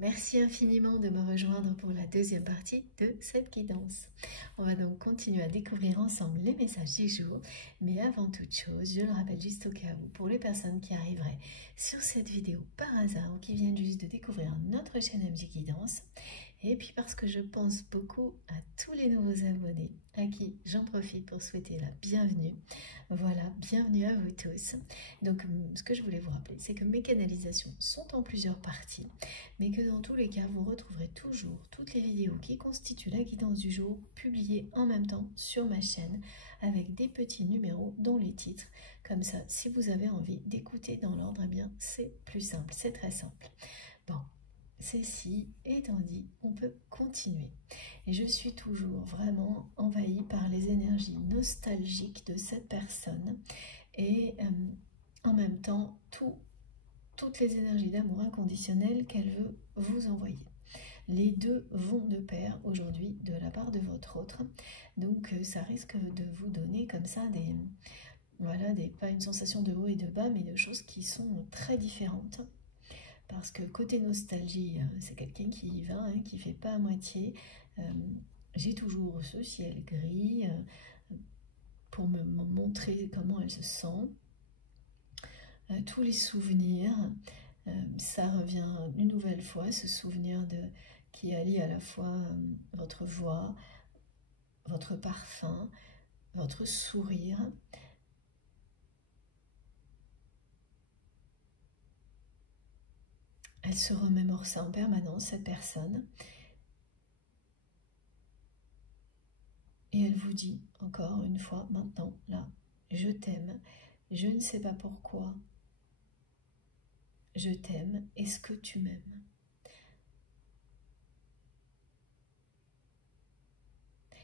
Merci infiniment de me rejoindre pour la deuxième partie de cette guidance. On va donc continuer à découvrir ensemble les messages du jour, mais avant toute chose, je le rappelle juste au cas où, pour les personnes qui arriveraient sur cette vidéo par hasard ou qui viennent juste de découvrir notre chaîne MJ Guidance, et puis parce que je pense beaucoup à tous les nouveaux abonnés à qui j'en profite pour souhaiter la bienvenue. Voilà, bienvenue à vous tous. Donc ce que je voulais vous rappeler, c'est que mes canalisations sont en plusieurs parties, mais que dans tous les cas, vous retrouverez toujours toutes les vidéos qui constituent la guidance du jour publiées en même temps sur ma chaîne avec des petits numéros dont les titres. Comme ça, si vous avez envie d'écouter dans l'ordre, eh bien c'est plus simple, c'est très simple. Bon, ceci étant dit, on peut continuer. Et je suis toujours vraiment envahie par les énergies nostalgiques de cette personne et en même temps toutes les énergies d'amour inconditionnel qu'elle veut vous envoyer. Les deux vont de pair aujourd'hui de la part de votre autre, donc ça risque de vous donner comme ça pas une sensation de haut et de bas, mais de choses qui sont très différentes. Parce que côté nostalgie, c'est quelqu'un qui y va, qui fait pas à moitié. J'ai toujours ce ciel gris pour me montrer comment elle se sent. Tous les souvenirs, ça revient une nouvelle fois, ce souvenir qui allie à la fois votre voix, votre parfum, votre sourire. Elle se remémore ça en permanence, cette personne. Et elle vous dit encore une fois, maintenant, là, je t'aime, je ne sais pas pourquoi, je t'aime, est-ce que tu m'aimes?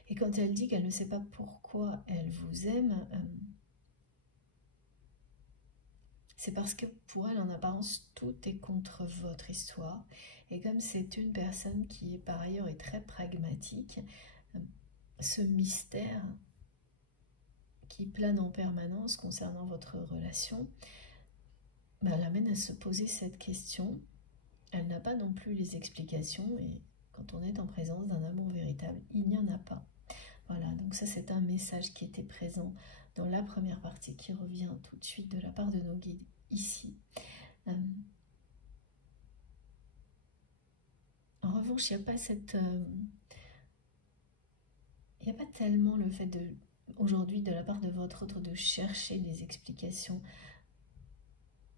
Et quand elle dit qu'elle ne sait pas pourquoi elle vous aime, c'est parce que pour elle, en apparence, tout est contre votre histoire. Et comme c'est une personne qui, par ailleurs, est très pragmatique, ce mystère qui plane en permanence concernant votre relation, l'amène à se poser cette question. Elle n'a pas non plus les explications, et quand on est en présence d'un amour véritable, il n'y en a pas. Voilà, donc ça c'est un message qui était présent dans la première partie, qui revient tout de suite de la part de nos guides ici. En revanche, il n'y a pas il n'y a pas tellement le fait aujourd'hui de la part de votre autre de chercher des explications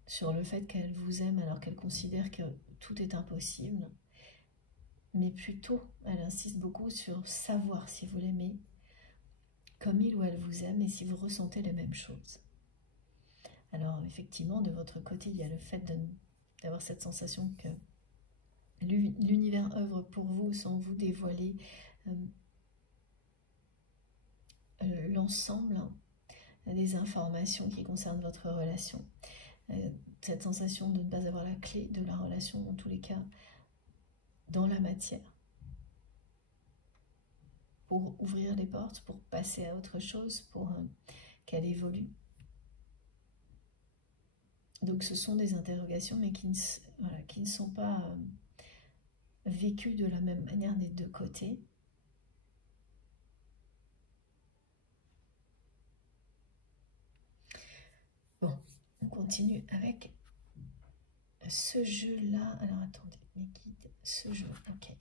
sur le fait qu'elle vous aime alors qu'elle considère que tout est impossible, mais plutôt elle insiste beaucoup sur savoir si vous l'aimez comme il ou elle vous aime et si vous ressentez les mêmes choses. Alors effectivement, de votre côté, il y a le fait d'avoir cette sensation que l'univers œuvre pour vous sans vous dévoiler l'ensemble des informations qui concernent votre relation. Cette sensation de ne pas avoir la clé de la relation, en tous les cas, dans la matière, pour ouvrir les portes, pour passer à autre chose, pour qu'elle évolue. Donc ce sont des interrogations, mais qui ne sont pas vécues de la même manière des deux côtés. Bon, on continue avec ce jeu-là. Alors attendez, mes guides, ce jeu, ok.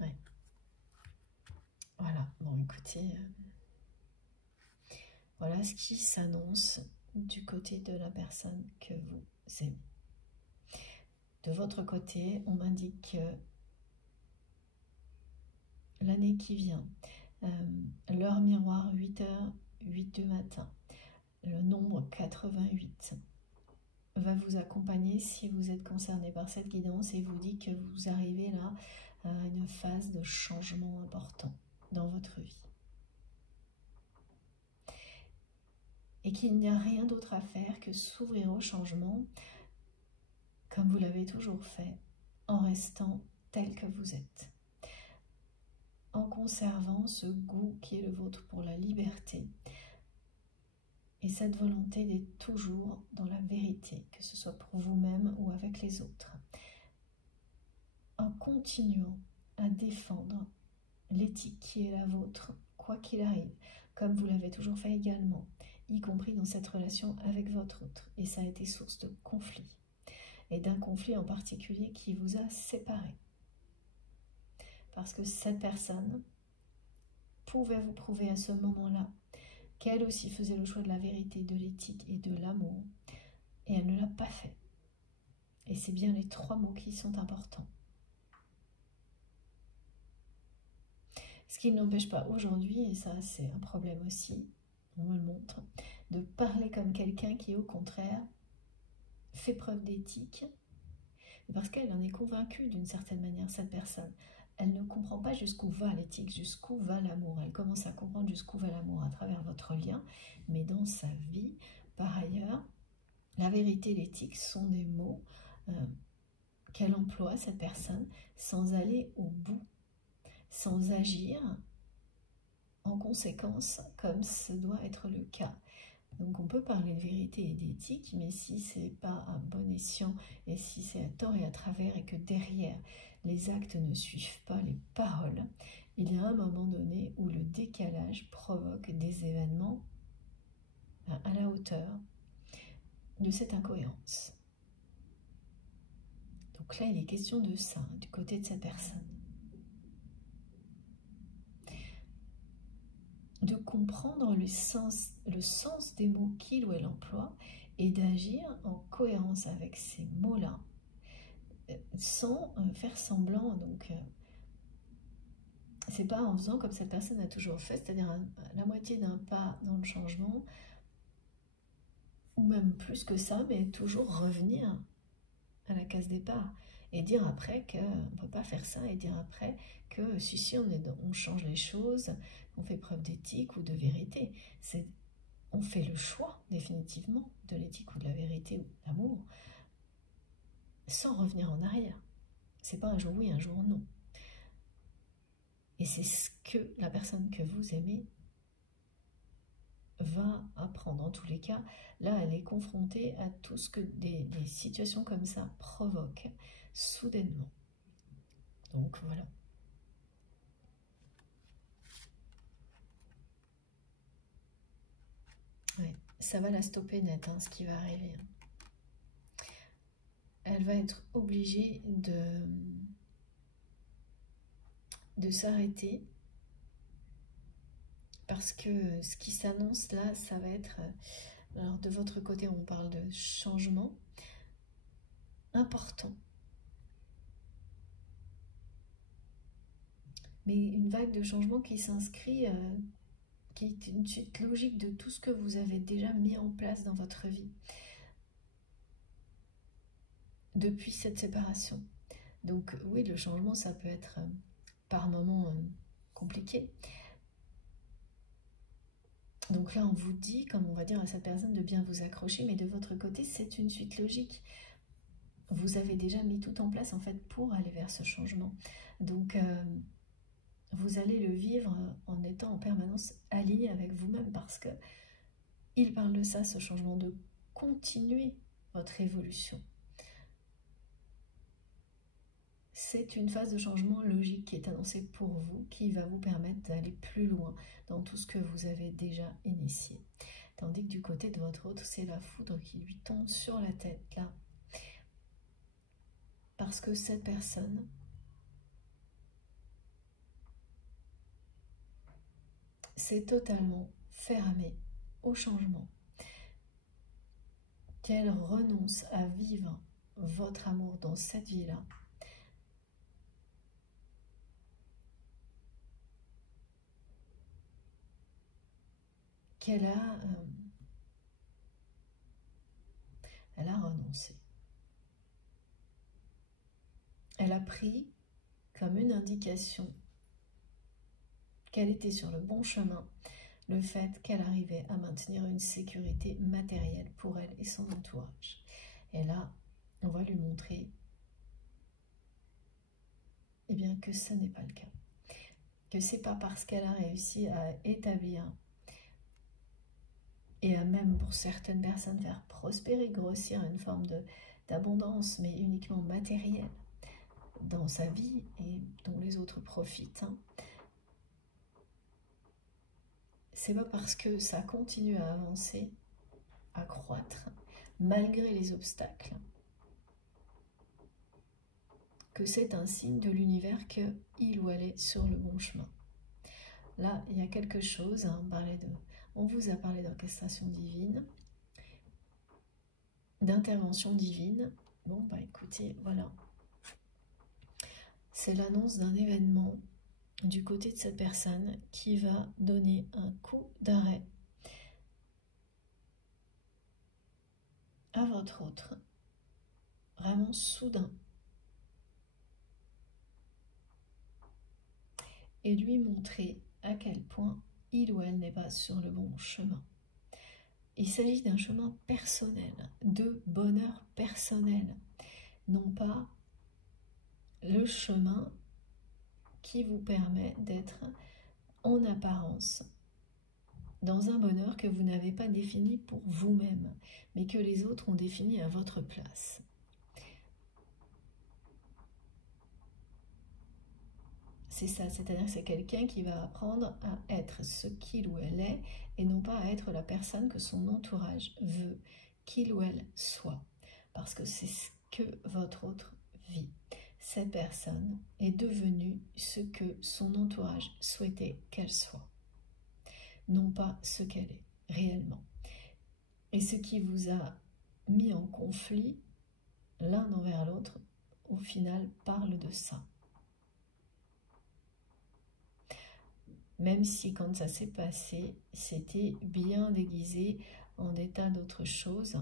Ouais. Voilà, bon écoutez, voilà ce qui s'annonce du côté de la personne que vous aimez. De votre côté, on m'indique que l'année qui vient, l'heure miroir 8h08 du matin, le nombre 88 va vous accompagner si vous êtes concerné par cette guidance et vous dit que vous arrivez là à une phase de changement important dans votre vie. Et qu'il n'y a rien d'autre à faire que s'ouvrir au changement comme vous l'avez toujours fait, en restant tel que vous êtes. en conservant ce goût qui est le vôtre pour la liberté et cette volonté d'être toujours dans la vérité, que ce soit pour vous-même ou avec les autres, en continuant à défendre l'éthique qui est la vôtre, quoi qu'il arrive, comme vous l'avez toujours fait également, y compris dans cette relation avec votre autre. Et ça a été source de conflit, et d'un conflit en particulier qui vous a séparés. Parce que cette personne pouvait vous prouver à ce moment-là qu'elle aussi faisait le choix de la vérité, de l'éthique et de l'amour, et elle ne l'a pas fait. Et c'est bien les 3 mots qui sont importants. Ce qui n'empêche pas aujourd'hui, et ça c'est un problème aussi, on me le montre, de parler comme quelqu'un qui au contraire fait preuve d'éthique, parce qu'elle en est convaincue d'une certaine manière, cette personne. Elle ne comprend pas jusqu'où va l'éthique, jusqu'où va l'amour. Elle commence à comprendre jusqu'où va l'amour à travers votre lien, mais dans sa vie, par ailleurs, la vérité et l'éthique sont des mots qu'elle emploie, cette personne, sans aller au bout, sans agir en conséquence, comme ce doit être le cas. Donc on peut parler de vérité et d'éthique, mais si ce n'est pas à bon escient, et si c'est à tort et à travers, et que derrière les actes ne suivent pas les paroles, il y a un moment donné où le décalage provoque des événements à la hauteur de cette incohérence. Donc là, il est question de ça, du côté de cette personne. De comprendre le sens des mots qu'il ou elle emploie et d'agir en cohérence avec ces mots-là, sans faire semblant. Donc, c'est pas en faisant comme cette personne a toujours fait, c'est-à-dire la moitié d'un pas dans le changement, ou même plus que ça, mais toujours revenir à la case départ et dire après qu'on ne peut pas faire ça, et dire après que si on change les choses, on fait preuve d'éthique ou de vérité. On fait le choix définitivement de l'éthique ou de la vérité ou de l'amour sans revenir en arrière. C'est pas un jour oui, un jour non. Et c'est ce que la personne que vous aimez va apprendre. En tous les cas, là, elle est confrontée à tout ce que des situations comme ça provoquent soudainement. Donc voilà. Ouais, ça va la stopper net, hein, ce qui va arriver. Elle va être obligée de s'arrêter, parce que ce qui s'annonce là, ça va être... Alors de votre côté, on parle de changement important. Mais une vague de changement qui s'inscrit, qui est une suite logique de tout ce que vous avez déjà mis en place dans votre vie depuis cette séparation. Donc oui, le changement, ça peut être par moments compliqué. Donc là, on vous dit, comme on va dire à cette personne, de bien vous accrocher, mais de votre côté, c'est une suite logique. Vous avez déjà mis tout en place, en fait, pour aller vers ce changement. Donc, vous allez le vivre en étant en permanence aligné avec vous-même, parce que il parle de ça, ce changement, de continuer votre évolution. C'est une phase de changement logique qui est annoncée pour vous, qui va vous permettre d'aller plus loin dans tout ce que vous avez déjà initié. Tandis que du côté de votre autre, c'est la foudre qui lui tombe sur la tête, là. Parce que cette personne s'est totalement fermée au changement. Qu'elle renonce à vivre votre amour dans cette vie-là. Qu'elle a, elle a renoncé. Elle a pris comme une indication qu'elle était sur le bon chemin, le fait qu'elle arrivait à maintenir une sécurité matérielle pour elle et son entourage. Et là, on va lui montrer eh bien, que ce n'est pas le cas. que c'est pas parce qu'elle a réussi à établir et à même pour certaines personnes faire prospérer, grossir une forme d'abondance, mais uniquement matérielle dans sa vie et dont les autres profitent. C'est pas parce que ça continue à avancer, à croître, malgré les obstacles, que c'est un signe de l'univers qu'il ou elle est sur le bon chemin. Là, il y a quelque chose, on vous a parlé d'orchestration divine, d'intervention divine. Bon, bah écoutez, voilà. C'est l'annonce d'un événement du côté de cette personne qui va donner un coup d'arrêt à votre autre, vraiment soudain, et lui montrer à quel point il ou elle n'est pas sur le bon chemin. Il s'agit d'un chemin personnel, de bonheur personnel, non pas le chemin qui vous permet d'être en apparence dans un bonheur que vous n'avez pas défini pour vous-même, mais que les autres ont défini à votre place. C'est ça, c'est-à-dire que c'est quelqu'un qui va apprendre à être ce qu'il ou elle est et non pas à être la personne que son entourage veut qu'il ou elle soit. Parce que c'est ce que votre autre vit. Cette personne est devenue ce que son entourage souhaitait qu'elle soit, non pas ce qu'elle est réellement. Et ce qui vous a mis en conflit l'un envers l'autre, au final, parle de ça. Même si quand ça s'est passé, c'était bien déguisé en des tas d'autres choses.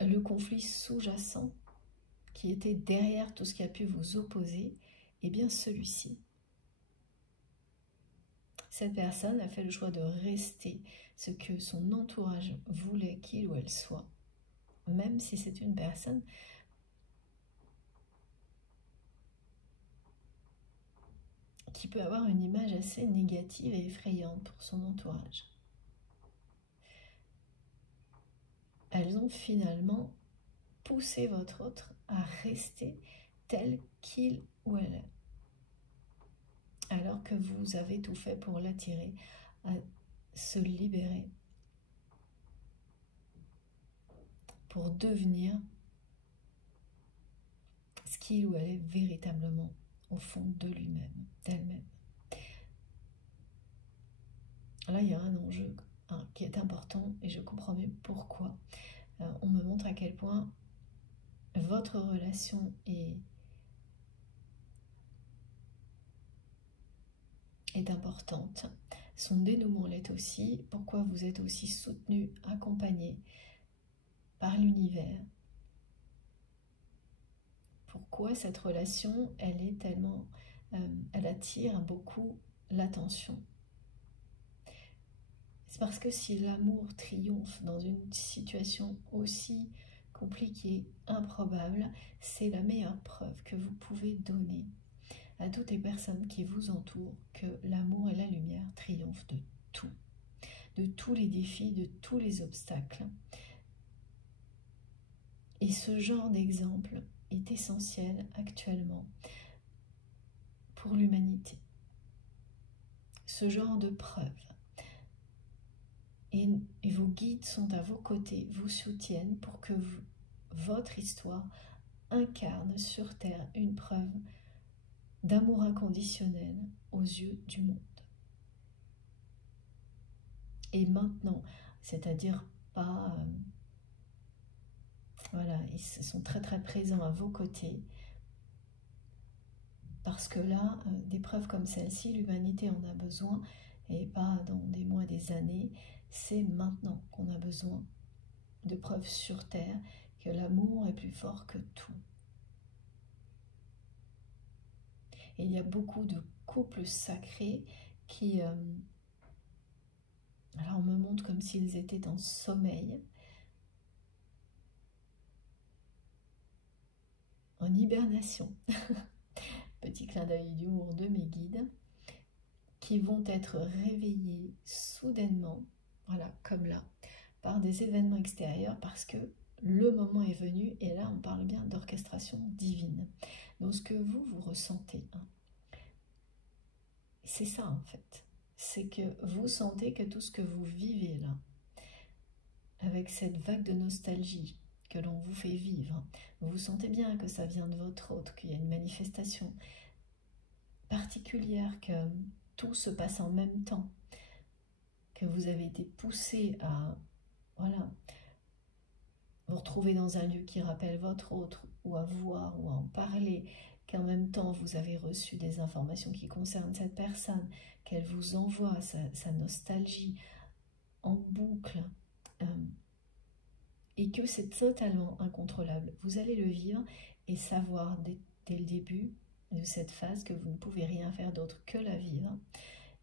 Le conflit sous-jacent qui était derrière tout ce qui a pu vous opposer, eh bien celui-ci. Cette personne a fait le choix de rester ce que son entourage voulait qu'il ou elle soit, même si c'est une personne qui peut avoir une image assez négative et effrayante pour son entourage. Elles ont finalement poussé votre autre à rester tel qu'il ou elle est, alors que vous avez tout fait pour l'attirer à se libérer, pour devenir ce qu'il ou elle est véritablement au fond de lui-même, d'elle-même. Là, il y a un enjeu qui est important et je comprends mieux pourquoi. On me montre à quel point votre relation est importante. Son dénouement l'est aussi. Pourquoi vous êtes aussi soutenu, accompagné par l'univers. Pourquoi cette relation, elle est tellement, elle attire beaucoup l'attention. C'est parce que si l'amour triomphe dans une situation aussi compliquée, improbable, c'est la meilleure preuve que vous pouvez donner à toutes les personnes qui vous entourent que l'amour et la lumière triomphent de tous les défis, de tous les obstacles. Et ce genre d'exemple est essentiel actuellement pour l'humanité. Ce genre de preuve. Et vos guides sont à vos côtés, vous soutiennent pour que votre histoire incarne sur Terre une preuve d'amour inconditionnel aux yeux du monde. Et maintenant, c'est-à-dire pas... voilà, ils sont très très présents à vos côtés. Parce que là, des preuves comme celle-ci, l'humanité en a besoin, et pas dans des mois, des années. C'est maintenant qu'on a besoin de preuves sur Terre que l'amour est plus fort que tout. Et il y a beaucoup de couples sacrés qui... alors on me montre comme s'ils étaient en sommeil, en hibernation. petit clin d'œil d'humour de mes guides, qui vont être réveillés soudainement, voilà, comme là, par des événements extérieurs, parce que le moment est venu, et là on parle bien d'orchestration divine. Donc ce que vous ressentez, hein, c'est ça en fait, c'est que vous sentez que tout ce que vous vivez là, avec cette vague de nostalgie que l'on vous fait vivre, vous sentez bien que ça vient de votre autre, qu'il y a une manifestation particulière, que tout se passe en même temps, que vous avez été poussé à, voilà, vous retrouver dans un lieu qui rappelle votre autre, ou à voir, ou à en parler, qu'en même temps vous avez reçu des informations qui concernent cette personne, qu'elle vous envoie sa nostalgie en boucle, et que c'est totalement incontrôlable. Vous allez le vivre et savoir dès le début de cette phase que vous ne pouvez rien faire d'autre que la vivre,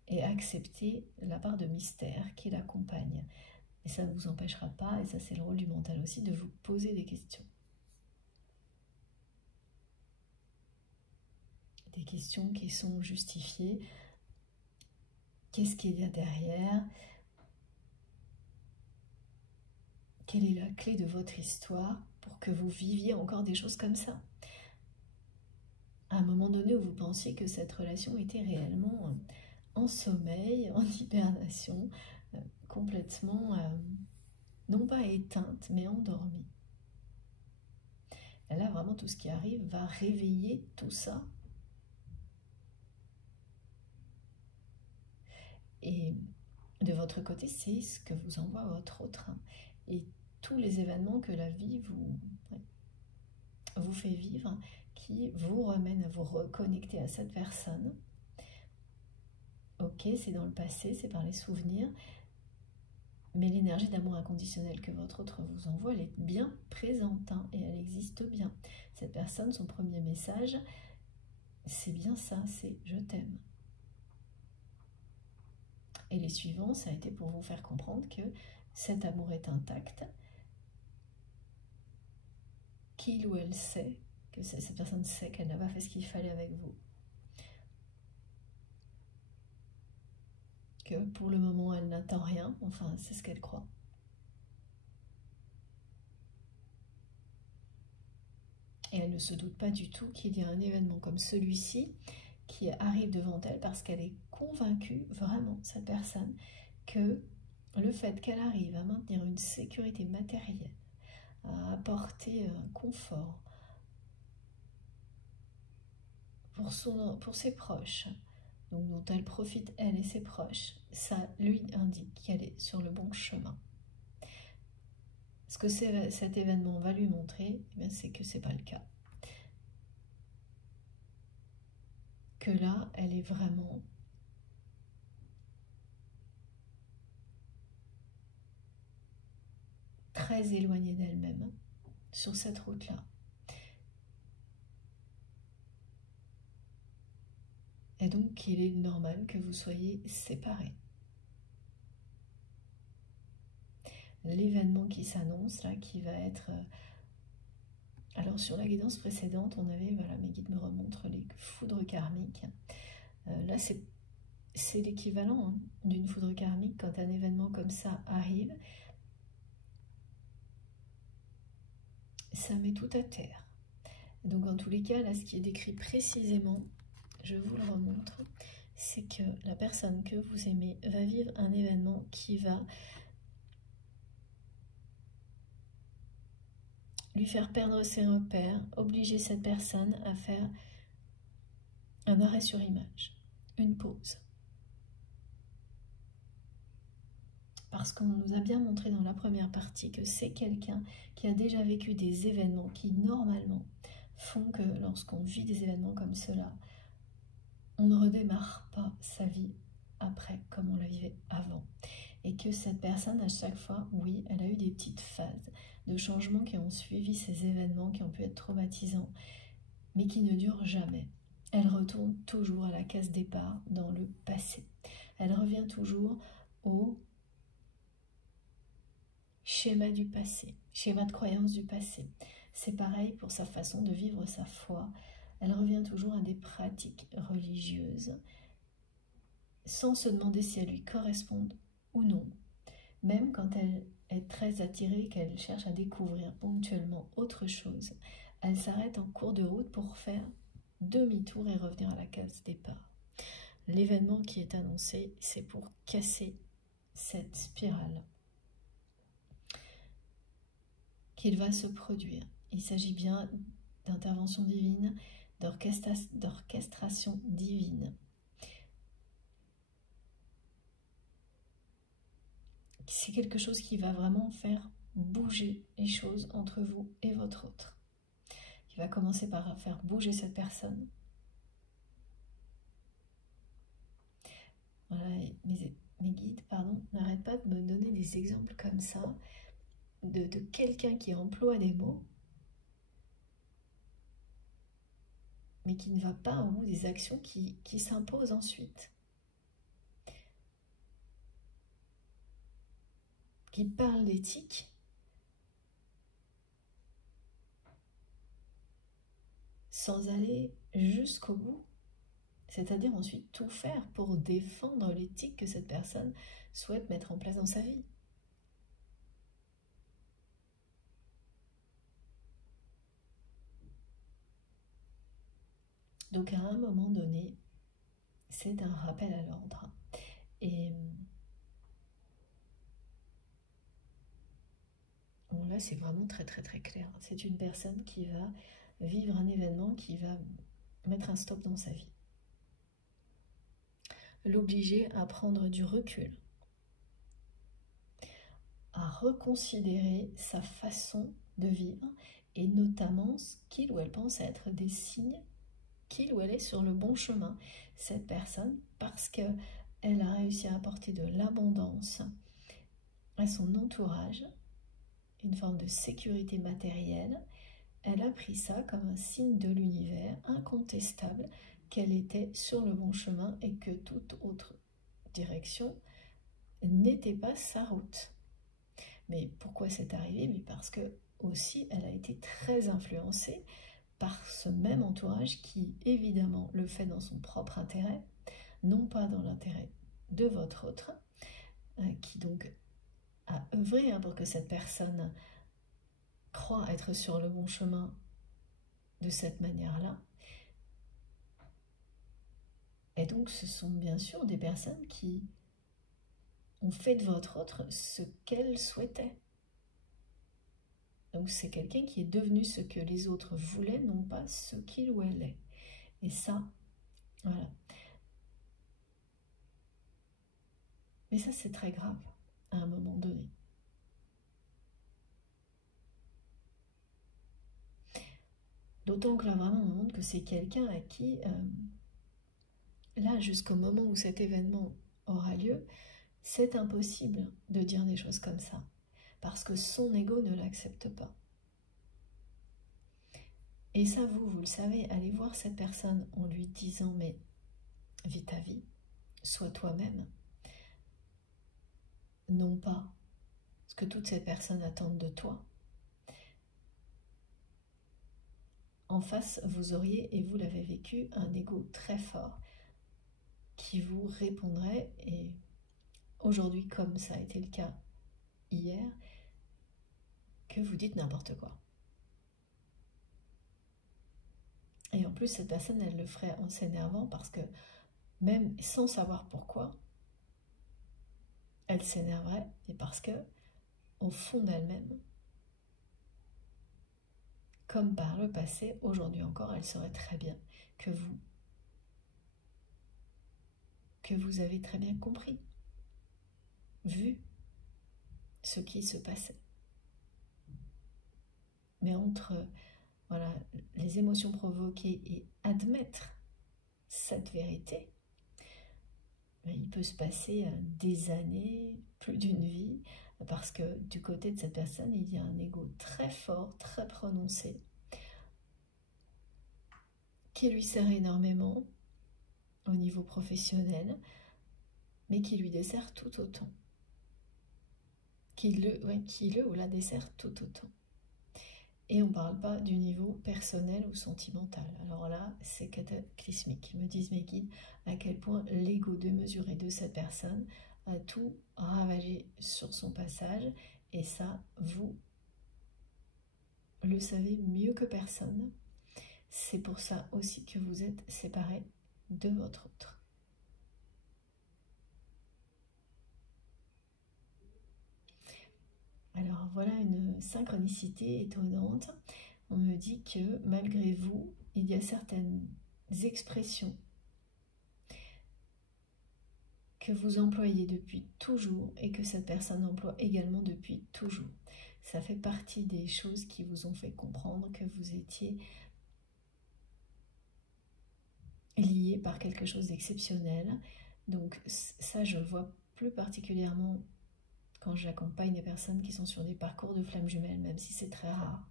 et accepter la part de mystère qui l'accompagne. Et ça ne vous empêchera pas, et ça c'est le rôle du mental aussi, de vous poser des questions. Des questions qui sont justifiées. Qu'est-ce qu'il y a derrière? Quelle est la clé de votre histoire pour que vous viviez encore des choses comme ça? À un moment donné où vous pensiez que cette relation était réellement en sommeil, en hibernation, complètement, non pas éteinte, mais endormie. Et là, vraiment, tout ce qui arrive va réveiller tout ça. Et de votre côté, c'est ce que vous envoie votre autre. Et tous les événements que la vie vous fait vivre, qui vous ramènent à vous reconnecter à cette personne. Ok, c'est dans le passé, c'est par les souvenirs, mais l'énergie d'amour inconditionnel que votre autre vous envoie, elle est bien présente, hein, et elle existe bien. Cette personne, son premier message, c'est bien ça, c'est « je t'aime ». Et les suivants, ça a été pour vous faire comprendre que cet amour est intact, qu'il ou elle sait, que cette personne sait qu'elle n'a pas fait ce qu'il fallait avec vous. Que pour le moment, elle n'attend rien, enfin, c'est ce qu'elle croit. Et elle ne se doute pas du tout qu'il y a un événement comme celui-ci qui arrive devant elle, parce qu'elle est convaincue, vraiment, cette personne, que le fait qu'elle arrive à maintenir une sécurité matérielle, à apporter un confort pour ses proches, donc dont elle profite, elle et ses proches, ça lui indique qu'elle est sur le bon chemin. Ce que cet événement va lui montrer, eh c'est que ce n'est pas le cas. Que là, elle est vraiment très éloignée d'elle-même sur cette route-là. Et donc, il est normal que vous soyez séparés. L'événement qui s'annonce, là, qui va être... Alors, sur la guidance précédente, on avait, voilà, mes guides me remontrent les foudres karmiques. Là, c'est l'équivalent, hein, d'une foudre karmique quand un événement comme ça arrive. Ça met tout à terre. Donc, en tous les cas, là, ce qui est décrit précisément, je vous le remontre, c'est que la personne que vous aimez va vivre un événement qui va lui faire perdre ses repères, obliger cette personne à faire un arrêt sur image, une pause. Parce qu'on nous a bien montré dans la première partie que c'est quelqu'un qui a déjà vécu des événements qui, normalement, font que lorsqu'on vit des événements comme cela, on ne redémarre pas sa vie après comme on la vivait avant. Et que cette personne, à chaque fois, oui, elle a eu des petites phases de changements qui ont suivi ces événements, qui ont pu être traumatisants, mais qui ne durent jamais. Elle retourne toujours à la case départ dans le passé. Elle revient toujours au schéma du passé, schéma de croyance du passé. C'est pareil pour sa façon de vivre sa foi. elle revient toujours à des pratiques religieuses, sans se demander si elles lui correspondent ou non. Même quand elle est très attirée, qu'elle cherche à découvrir ponctuellement autre chose, elle s'arrête en cours de route pour faire demi-tour et revenir à la case départ. L'événement qui est annoncé, c'est pour casser cette spirale qu'il va se produire. Il s'agit bien d'intervention divine, d'orchestration divine. C'est quelque chose qui va vraiment faire bouger les choses entre vous et votre autre. Qui va commencer par faire bouger cette personne. Voilà, mes guides, n'arrêtent pas de me donner des exemples comme ça, de quelqu'un qui emploie des mots, mais qui ne va pas au bout des actions qui s'imposent ensuite. Qui parle d'éthique, sans aller jusqu'au bout, c'est-à-dire ensuite tout faire pour défendre l'éthique que cette personne souhaite mettre en place dans sa vie. Donc à un moment donné, c'est un rappel à l'ordre. Et bon, là, c'est vraiment très très très clair. C'est une personne qui va vivre un événement qui va mettre un stop dans sa vie. L'obliger à prendre du recul, à reconsidérer sa façon de vivre et notamment ce qu'il ou elle pense être des signes qu'il ou elle est sur le bon chemin, cette personne, parce qu'elle a réussi à apporter de l'abondance à son entourage, une forme de sécurité matérielle. Elle a pris ça comme un signe de l'univers incontestable qu'elle était sur le bon chemin et que toute autre direction n'était pas sa route. Mais pourquoi c'est arrivé? Mais parce que aussi elle a été très influencée par ce même entourage qui évidemment le fait dans son propre intérêt, non pas dans l'intérêt de votre autre, qui donc a œuvré pour que cette personne croit être sur le bon chemin de cette manière-là. Et donc ce sont bien sûr des personnes qui ont fait de votre autre ce qu'elle souhaitait. Donc c'est quelqu'un qui est devenu ce que les autres voulaient, non pas ce qu'il ou elle est. Et ça, voilà. Mais ça c'est très grave à un moment donné. D'autant que là vraiment on montre que c'est quelqu'un à qui, là jusqu'au moment où cet événement aura lieu, c'est impossible de dire des choses comme ça. Parce que son ego ne l'accepte pas. Et ça, vous le savez, allez voir cette personne en lui disant « mais vis ta vie, sois toi-même ». Non pas ce que toutes ces personnes attendent de toi. En face, vous auriez, et vous l'avez vécu, un ego très fort qui vous répondrait, et aujourd'hui, comme ça a été le cas hier, que vous dites n'importe quoi. Et en plus, cette personne, elle le ferait en s'énervant parce que, même sans savoir pourquoi, elle s'énerverait, et parce que, au fond d'elle-même, comme par le passé, aujourd'hui encore, elle saurait très bien que vous avez très bien compris, vu ce qui se passait. Mais entre voilà, les émotions provoquées et admettre cette vérité, il peut se passer des années, plus d'une vie, parce que du côté de cette personne, il y a un ego très fort, très prononcé, qui lui sert énormément au niveau professionnel, mais qui lui dessert tout autant. Qui le ou la dessert tout autant. Et on ne parle pas du niveau personnel ou sentimental. Alors là, c'est cataclysmique. Ils me disent mes guides à quel point l'ego démesuré de cette personne a tout ravagé sur son passage. Et ça, vous le savez mieux que personne. C'est pour ça aussi que vous êtes séparés de votre autre. Alors voilà une synchronicité étonnante. On me dit que malgré vous, il y a certaines expressions que vous employez depuis toujours et que cette personne emploie également depuis toujours. Ça fait partie des choses qui vous ont fait comprendre que vous étiez lié par quelque chose d'exceptionnel. Donc ça, je le vois plus particulièrement quand j'accompagne des personnes qui sont sur des parcours de flammes jumelles, même si c'est très rare.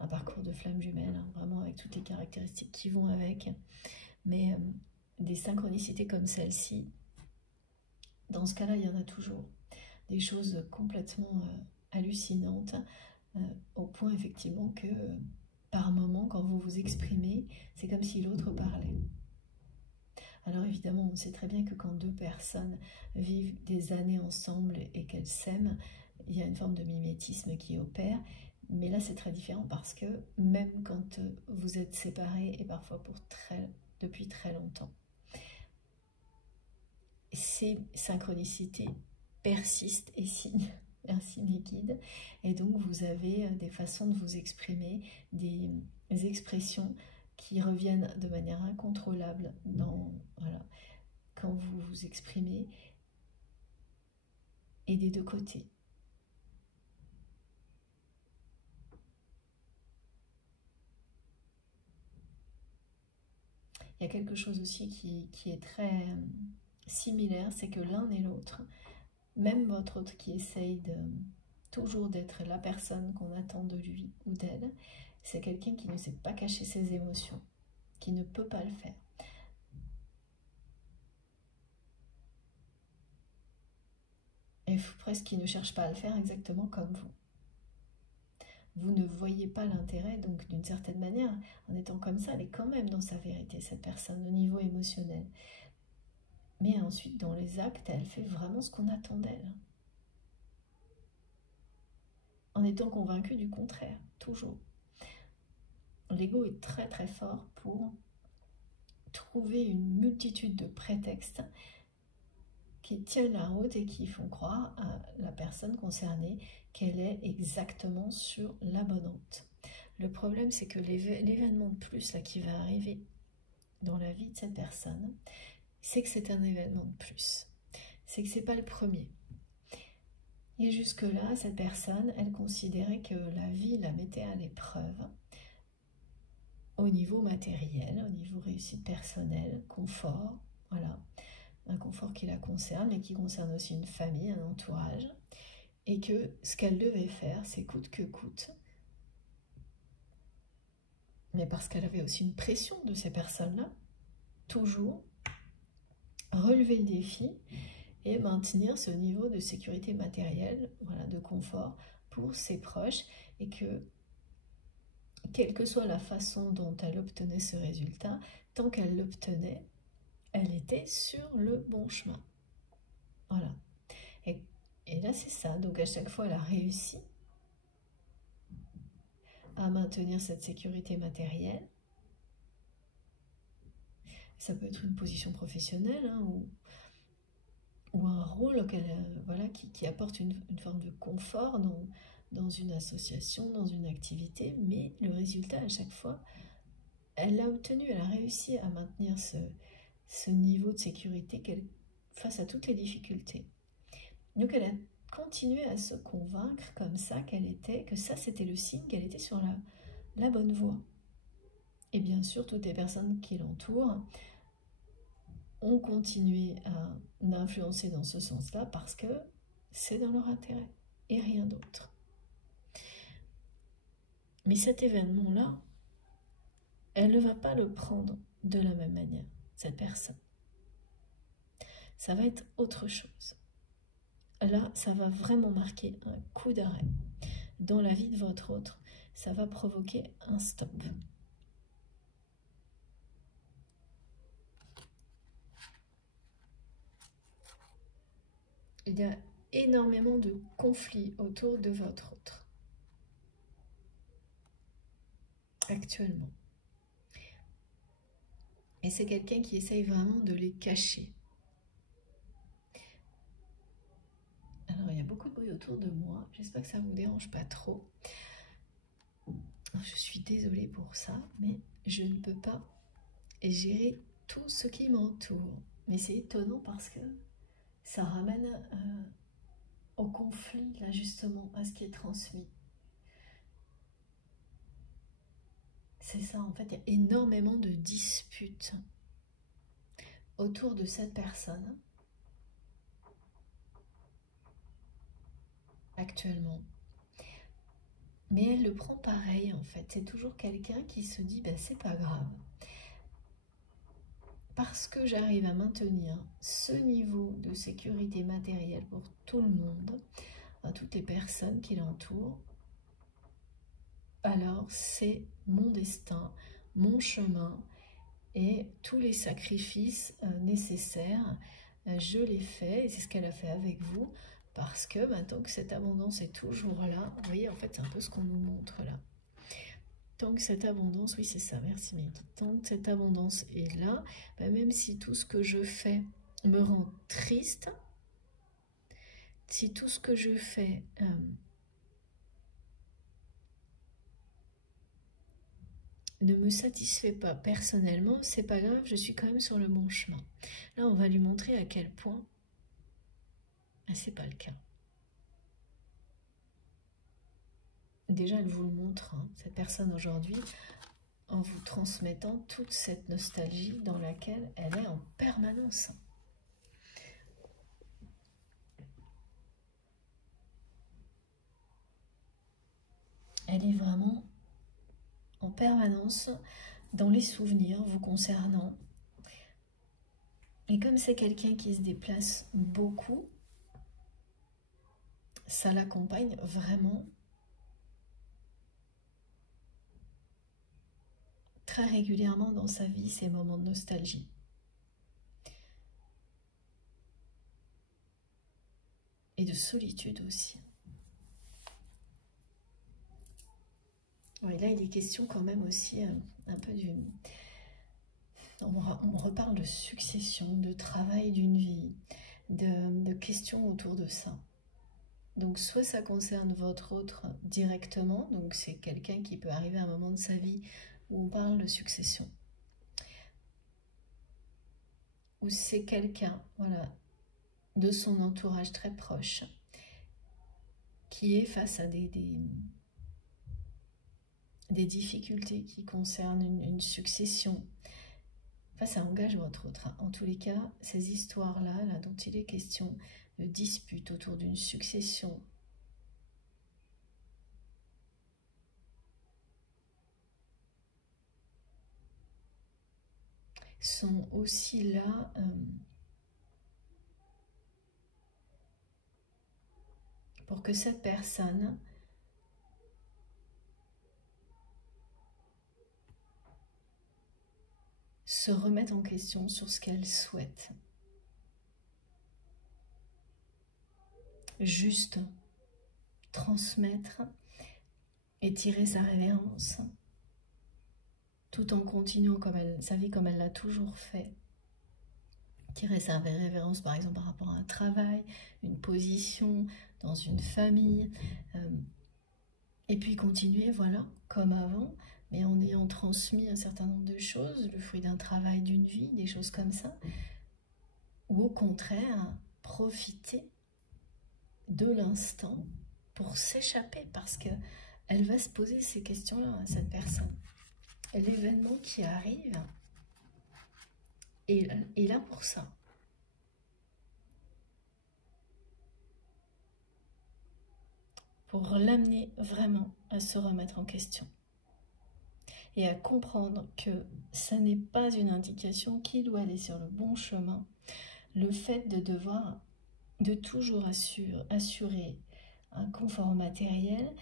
Un parcours de flammes jumelles, hein, vraiment avec toutes les caractéristiques qui vont avec. Mais des synchronicités comme celle-ci, dans ce cas-là, il y en a toujours. Des choses complètement hallucinantes, au point effectivement que par moment, quand vous vous exprimez, c'est comme si l'autre parlait. Alors évidemment, on sait très bien que quand deux personnes vivent des années ensemble et qu'elles s'aiment, il y a une forme de mimétisme qui opère. Mais là, c'est très différent parce que même quand vous êtes séparés, et parfois depuis très longtemps, ces synchronicités persistent et signent. Merci mes guides. Et donc, vous avez des façons de vous exprimer, des expressions qui reviennent de manière incontrôlable quand vous vous exprimez, et des deux côtés. Il y a quelque chose aussi qui est très similaire, c'est que l'un et l'autre, même votre autre qui essaye toujours d'être la personne qu'on attend de lui ou d'elle, c'est quelqu'un qui ne sait pas cacher ses émotions, qui ne peut pas le faire. Et presque qui ne cherche pas à le faire exactement comme vous. Vous ne voyez pas l'intérêt, donc d'une certaine manière, en étant comme ça, elle est quand même dans sa vérité, cette personne, au niveau émotionnel. Mais ensuite, dans les actes, elle fait vraiment ce qu'on attend d'elle. En étant convaincue du contraire, toujours. L'ego est très très fort pour trouver une multitude de prétextes qui tiennent la route et qui font croire à la personne concernée qu'elle est exactement sur la bonne route. Le problème, c'est que l'événement de plus là, qui va arriver dans la vie de cette personne, c'est que c'est un événement de plus. C'est que c'est pas le premier. Et jusque-là, cette personne, elle considérait que la vie la mettait à l'épreuve au niveau matériel, au niveau réussite personnelle, confort, voilà. Un confort qui la concerne, mais qui concerne aussi une famille, un entourage, et que ce qu'elle devait faire, c'est coûte que coûte, mais parce qu'elle avait aussi une pression de ces personnes-là, toujours relever le défi et maintenir ce niveau de sécurité matérielle, voilà, de confort pour ses proches, et que, quelle que soit la façon dont elle obtenait ce résultat, tant qu'elle l'obtenait, elle était sur le bon chemin. Voilà. Et là, c'est ça. Donc, à chaque fois, elle a réussi à maintenir cette sécurité matérielle. Ça peut être une position professionnelle, hein, ou un rôle voilà, qui apporte une forme de confort dans une association, dans une activité. Mais le résultat, à chaque fois, elle l'a obtenu. Elle a réussi à maintenir ce niveau de sécurité face à toutes les difficultés. Donc elle a continué à se convaincre comme ça que ça c'était le signe qu'elle était sur la bonne voie. Et bien sûr, toutes les personnes qui l'entourent ont continué à influencer dans ce sens-là parce que c'est dans leur intérêt et rien d'autre. Mais cet événement-là, elle ne va pas le prendre de la même manière, cette personne. Ça va être autre chose. Là, ça va vraiment marquer un coup d'arrêt dans la vie de votre autre. ça va provoquer un stop. Il y a énormément de conflits autour de votre autre actuellement. Et c'est quelqu'un qui essaye vraiment de les cacher. Alors, il y a beaucoup de bruit autour de moi. J'espère que ça ne vous dérange pas trop. Je suis désolée pour ça, mais je ne peux pas gérer tout ce qui m'entoure. Mais c'est étonnant parce que ça ramène au conflit, là justement, à ce qui est transmis. C'est ça, en fait, il y a énormément de disputes autour de cette personne actuellement. Mais elle le prend pareil, en fait. C'est toujours quelqu'un qui se dit, ben, c'est pas grave. Parce que j'arrive à maintenir ce niveau de sécurité matérielle pour tout le monde, à toutes les personnes qui l'entourent, alors c'est mon destin, mon chemin, et tous les sacrifices nécessaires, je les fais, et c'est ce qu'elle a fait avec vous, parce que tant que cette abondance est toujours là, vous voyez, en fait, c'est un peu ce qu'on nous montre là. Tant que cette abondance, oui c'est ça, merci Maggie, tant que cette abondance est là, même si tout ce que je fais me rend triste, si tout ce que je fais ne me satisfait pas personnellement, c'est pas grave, je suis quand même sur le bon chemin. Là, on va lui montrer à quel point c'est pas le cas. Déjà, elle vous le montre, hein, cette personne aujourd'hui, en vous transmettant toute cette nostalgie dans laquelle elle est en permanence. Elle est vraiment en permanence dans les souvenirs vous concernant. Et comme c'est quelqu'un qui se déplace beaucoup, ça l'accompagne vraiment très régulièrement dans sa vie, ces moments de nostalgie. Et de solitude aussi. Ouais, là, il est question quand même aussi un peu du... On reparle de succession, de travail d'une vie, de questions autour de ça. Donc, soit ça concerne votre autre directement, donc c'est quelqu'un qui peut arriver à un moment de sa vie où on parle de succession. Ou c'est quelqu'un, voilà, de son entourage très proche qui est face à des difficultés qui concernent une succession. Enfin, ça engage votre autre. En tous les cas, ces histoires-là, là, dont il est question, de disputes autour d'une succession, sont aussi là pour que cette personne se remette en question sur ce qu'elle souhaite. Juste transmettre et tirer sa révérence, tout en continuant sa vie comme elle l'a toujours fait. Tirer sa révérence par exemple par rapport à un travail, une position, dans une famille, et puis continuer, voilà, comme avant, mais en ayant transmis un certain nombre de choses, le fruit d'un travail, d'une vie, des choses comme ça, ou au contraire, profiter de l'instant pour s'échapper, parce qu'elle va se poser ces questions-là à cette personne. L'événement qui arrive est là pour ça. Pour l'amener vraiment à se remettre en question. Et à comprendre que ça n'est pas une indication qu'il doit aller sur le bon chemin. Le fait de toujours assurer un confort matériel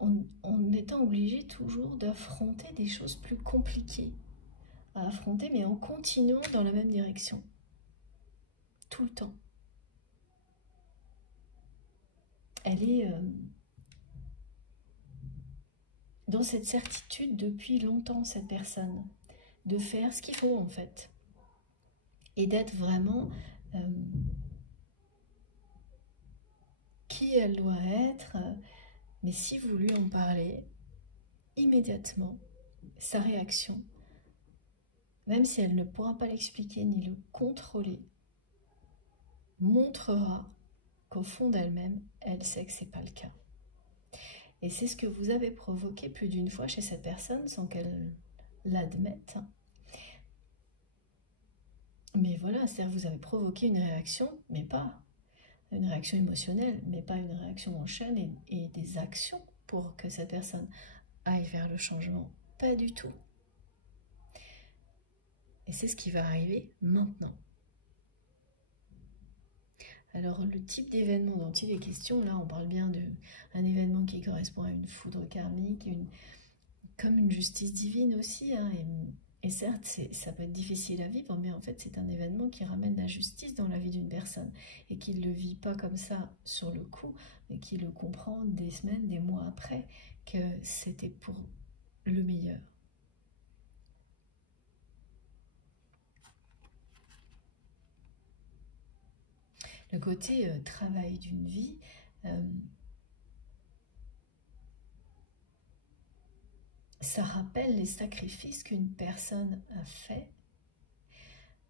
en étant obligé toujours d'affronter des choses plus compliquées à affronter, mais en continuant dans la même direction. Tout le temps. Elle est dans cette certitude depuis longtemps, cette personne, de faire ce qu'il faut en fait. Et d'être vraiment qui elle doit être. Mais si vous lui en parlez, immédiatement, sa réaction, même si elle ne pourra pas l'expliquer ni le contrôler, montrera qu'au fond d'elle-même, elle sait que ce n'est pas le cas. Et c'est ce que vous avez provoqué plus d'une fois chez cette personne sans qu'elle l'admette. Mais voilà, c'est-à-dire vous avez provoqué une réaction, mais pas une réaction émotionnelle, mais pas une réaction en chaîne et des actions pour que cette personne aille vers le changement. Pas du tout. Et c'est ce qui va arriver maintenant. Alors le type d'événement dont il est question, là on parle bien d'un événement qui correspond à une foudre karmique, comme une justice divine aussi, hein, et certes ça peut être difficile à vivre, mais en fait c'est un événement qui ramène la justice dans la vie d'une personne, et qui ne le vit pas comme ça sur le coup, mais qui le comprend des semaines, des mois après, que c'était pour le meilleur. Le côté travail d'une vie, ça rappelle les sacrifices qu'une personne a fait,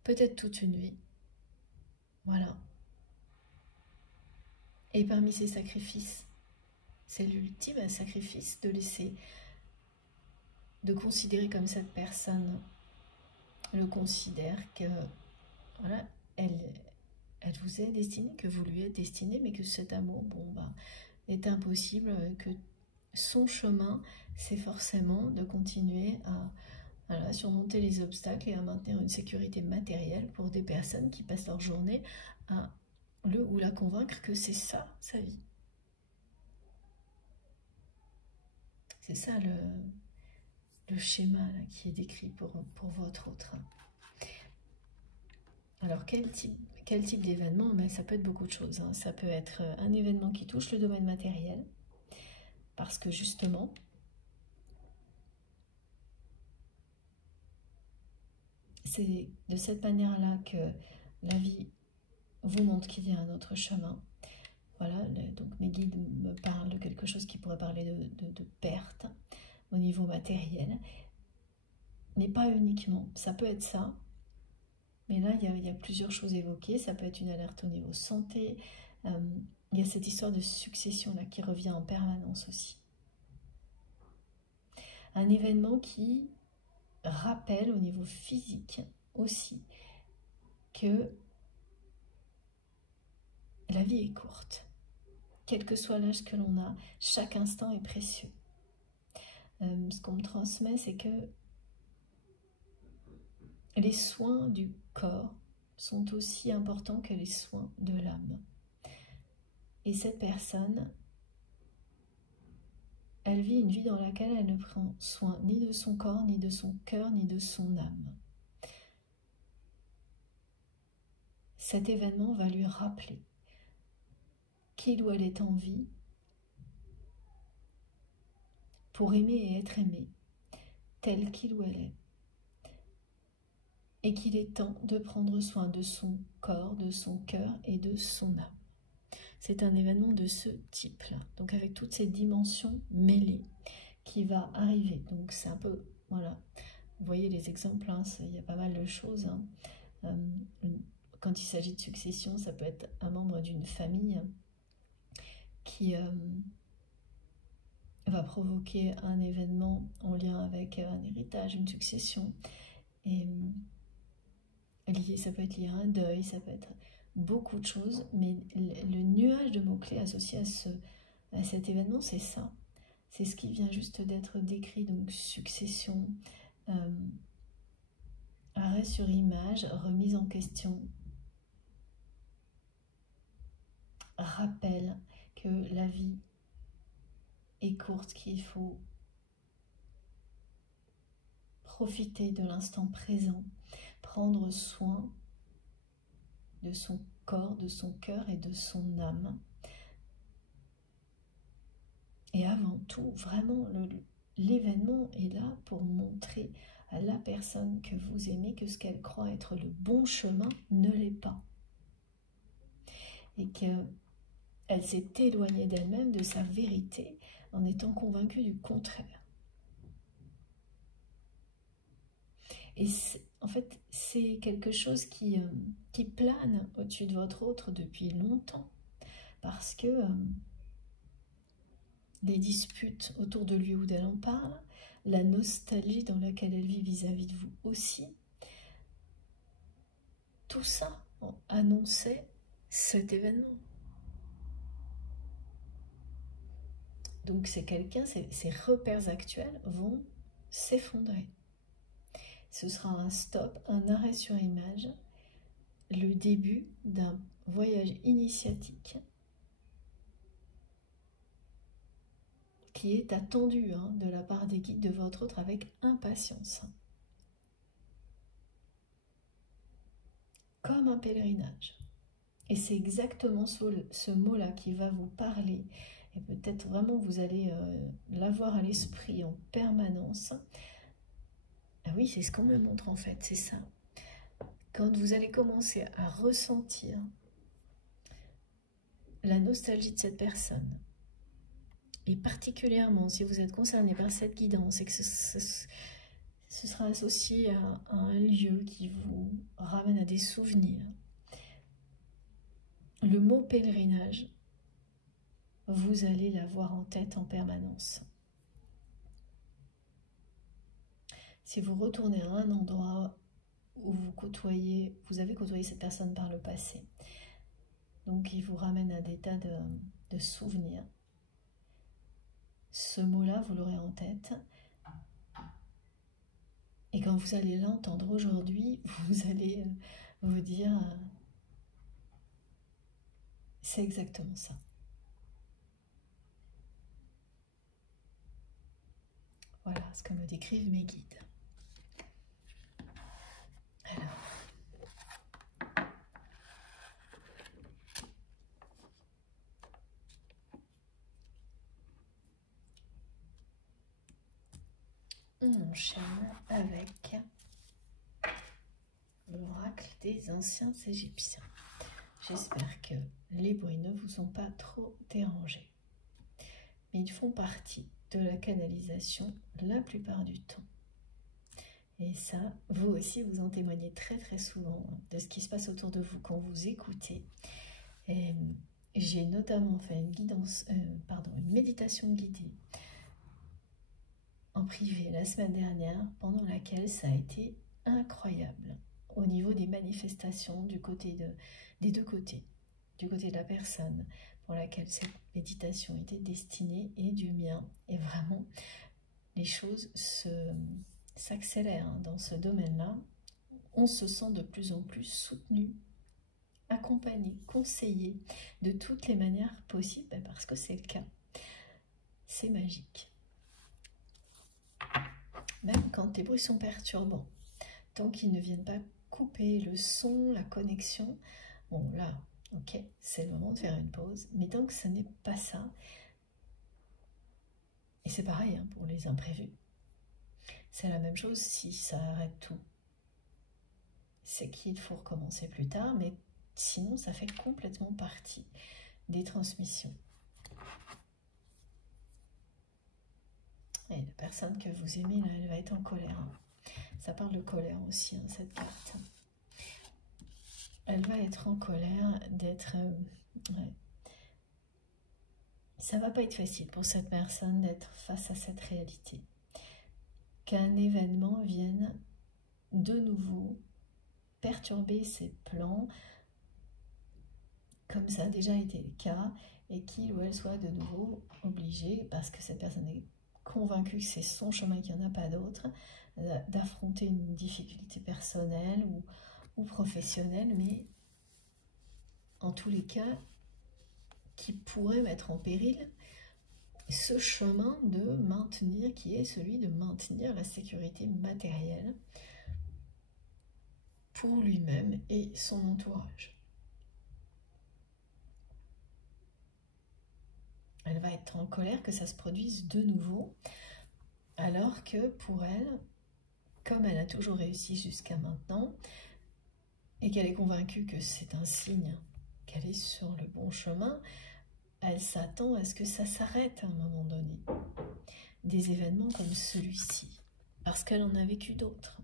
peut-être toute une vie. Voilà. Et parmi ces sacrifices, c'est l'ultime sacrifice de considérer comme cette personne le considère que voilà, elle vous est destinée, que vous lui êtes destiné, mais que cet amour, est impossible, que son chemin, c'est forcément de continuer à surmonter les obstacles et à maintenir une sécurité matérielle pour des personnes qui passent leur journée à le ou la convaincre que c'est ça, sa vie. C'est ça le schéma là, qui est décrit pour votre autre. Alors, quel type d'événement? Mais ça peut être beaucoup de choses. Hein. Ça peut être un événement qui touche le domaine matériel, parce que justement, c'est de cette manière-là que la vie vous montre qu'il y a un autre chemin. Voilà, donc mes guides me parlent de quelque chose qui pourrait parler de perte au niveau matériel, mais pas uniquement. Ça peut être ça, mais là, il y a plusieurs choses évoquées. Ça peut être une alerte au niveau santé. Il y a cette histoire de succession là qui revient en permanence aussi. Un événement qui rappelle au niveau physique aussi que la vie est courte. Quel que soit l'âge que l'on a, chaque instant est précieux. Ce qu'on me transmet, c'est que les soins du corps sont aussi importants que les soins de l'âme. Et cette personne, elle vit une vie dans laquelle elle ne prend soin ni de son corps, ni de son cœur, ni de son âme. Cet événement va lui rappeler qu'il ou elle est en vie pour aimer et être aimé, tel qu'il ou elle est. Et qu'il est temps de prendre soin de son corps, de son cœur et de son âme. C'est un événement de ce type-là, donc avec toutes ces dimensions mêlées qui va arriver. Donc c'est un peu, voilà, vous voyez les exemples, hein, il y a pas mal de choses. Hein. Quand il s'agit de succession, ça peut être un membre d'une famille qui va provoquer un événement en lien avec un héritage, une succession, et ça peut être lié à un deuil, ça peut être beaucoup de choses, mais le nuage de mots-clés associé à cet événement, c'est ça. C'est ce qui vient juste d'être décrit, donc succession, arrêt sur image, remise en question, rappel que la vie est courte, qu'il faut profiter de l'instant présent, prendre soin de son corps, de son cœur et de son âme. Et avant tout, vraiment, l'événement est là pour montrer à la personne que vous aimez que ce qu'elle croit être le bon chemin ne l'est pas. Et qu'elle s'est éloignée d'elle-même, de sa vérité, en étant convaincue du contraire. Et en fait, c'est quelque chose qui plane au-dessus de votre autre depuis longtemps. Parce que les disputes autour de lui ou d'elle en parlent, la nostalgie dans laquelle elle vit vis-à-vis de vous aussi, tout ça annonçait cet événement. Donc c'est quelqu'un, ses repères actuels vont s'effondrer. Ce sera un stop, un arrêt sur image, le début d'un voyage initiatique qui est attendu de la part des guides de votre autre avec impatience. Comme un pèlerinage. Et c'est exactement ce mot-là qui va vous parler. Et peut-être vraiment vous allez l'avoir à l'esprit en permanence. Ah oui, c'est ce qu'on me montre en fait, c'est ça. Quand vous allez commencer à ressentir la nostalgie de cette personne, et particulièrement si vous êtes concerné par cette guidance et que ce sera associé à un lieu qui vous ramène à des souvenirs, le mot pèlerinage, vous allez l'avoir en tête en permanence. Si vous retournez à un endroit où vous avez côtoyé cette personne par le passé, donc il vous ramène à des tas de souvenirs, ce mot-là, vous l'aurez en tête. Et quand vous allez l'entendre aujourd'hui, vous allez vous dire c'est exactement ça. Voilà ce que me décrivent mes guides. Alors, on enchaîne avec l'oracle des anciens Égyptiens. J'espère que les bruits ne vous ont pas trop dérangé. Mais ils font partie de la canalisation la plupart du temps. Et ça, vous aussi, vous en témoignez très très souvent de ce qui se passe autour de vous quand vous écoutez. Et j'ai notamment fait une méditation guidée en privé la semaine dernière, pendant laquelle ça a été incroyable au niveau des manifestations des deux côtés, du côté de la personne pour laquelle cette méditation était destinée et du mien. Et vraiment, les choses s'accélèrent dans ce domaine-là. On se sent de plus en plus soutenu, accompagné, conseillé de toutes les manières possibles, parce que c'est le cas. C'est magique. Même quand les bruits sont perturbants, tant qu'ils ne viennent pas couper le son, la connexion, bon là, ok, c'est le moment de faire une pause, mais tant que ce n'est pas ça, et c'est pareil pour les imprévus, c'est la même chose si ça arrête tout. C'est qu'il faut recommencer plus tard, mais sinon ça fait complètement partie des transmissions. Et la personne que vous aimez, là, elle va être en colère. Ça parle de colère aussi, cette carte. Elle va être en colère d'être... ouais. Ça va pas être facile pour cette personne d'être face à cette réalité. Qu'un événement vienne de nouveau perturber ses plans, comme ça a déjà été le cas, et qu'il ou elle soit de nouveau obligé, parce que cette personne est convaincue que c'est son chemin, qu'il n'y en a pas d'autre, d'affronter une difficulté personnelle ou professionnelle, mais en tous les cas, qui pourrait mettre en péril ce chemin de maintenir, qui est celui de maintenir la sécurité matérielle pour lui-même et son entourage. Elle va être en colère que ça se produise de nouveau, alors que pour elle, comme elle a toujours réussi jusqu'à maintenant, et qu'elle est convaincue que c'est un signe qu'elle est sur le bon chemin, elle s'attend à ce que ça s'arrête à un moment donné. Des événements comme celui-ci, parce qu'elle en a vécu d'autres.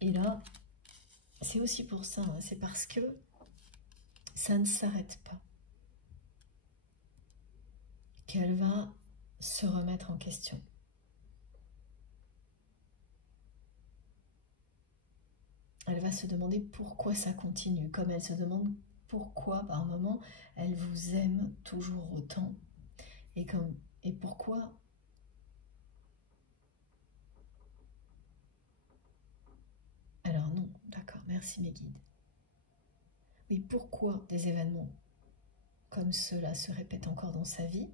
Et là, c'est aussi pour ça, hein, c'est parce que ça ne s'arrête pas qu'elle va se remettre en question. Elle va se demander pourquoi ça continue, comme elle se demande pourquoi par moment elle vous aime toujours autant et pourquoi alors non, d'accord, merci mes guides. Oui, pourquoi des événements comme cela se répètent encore dans sa vie?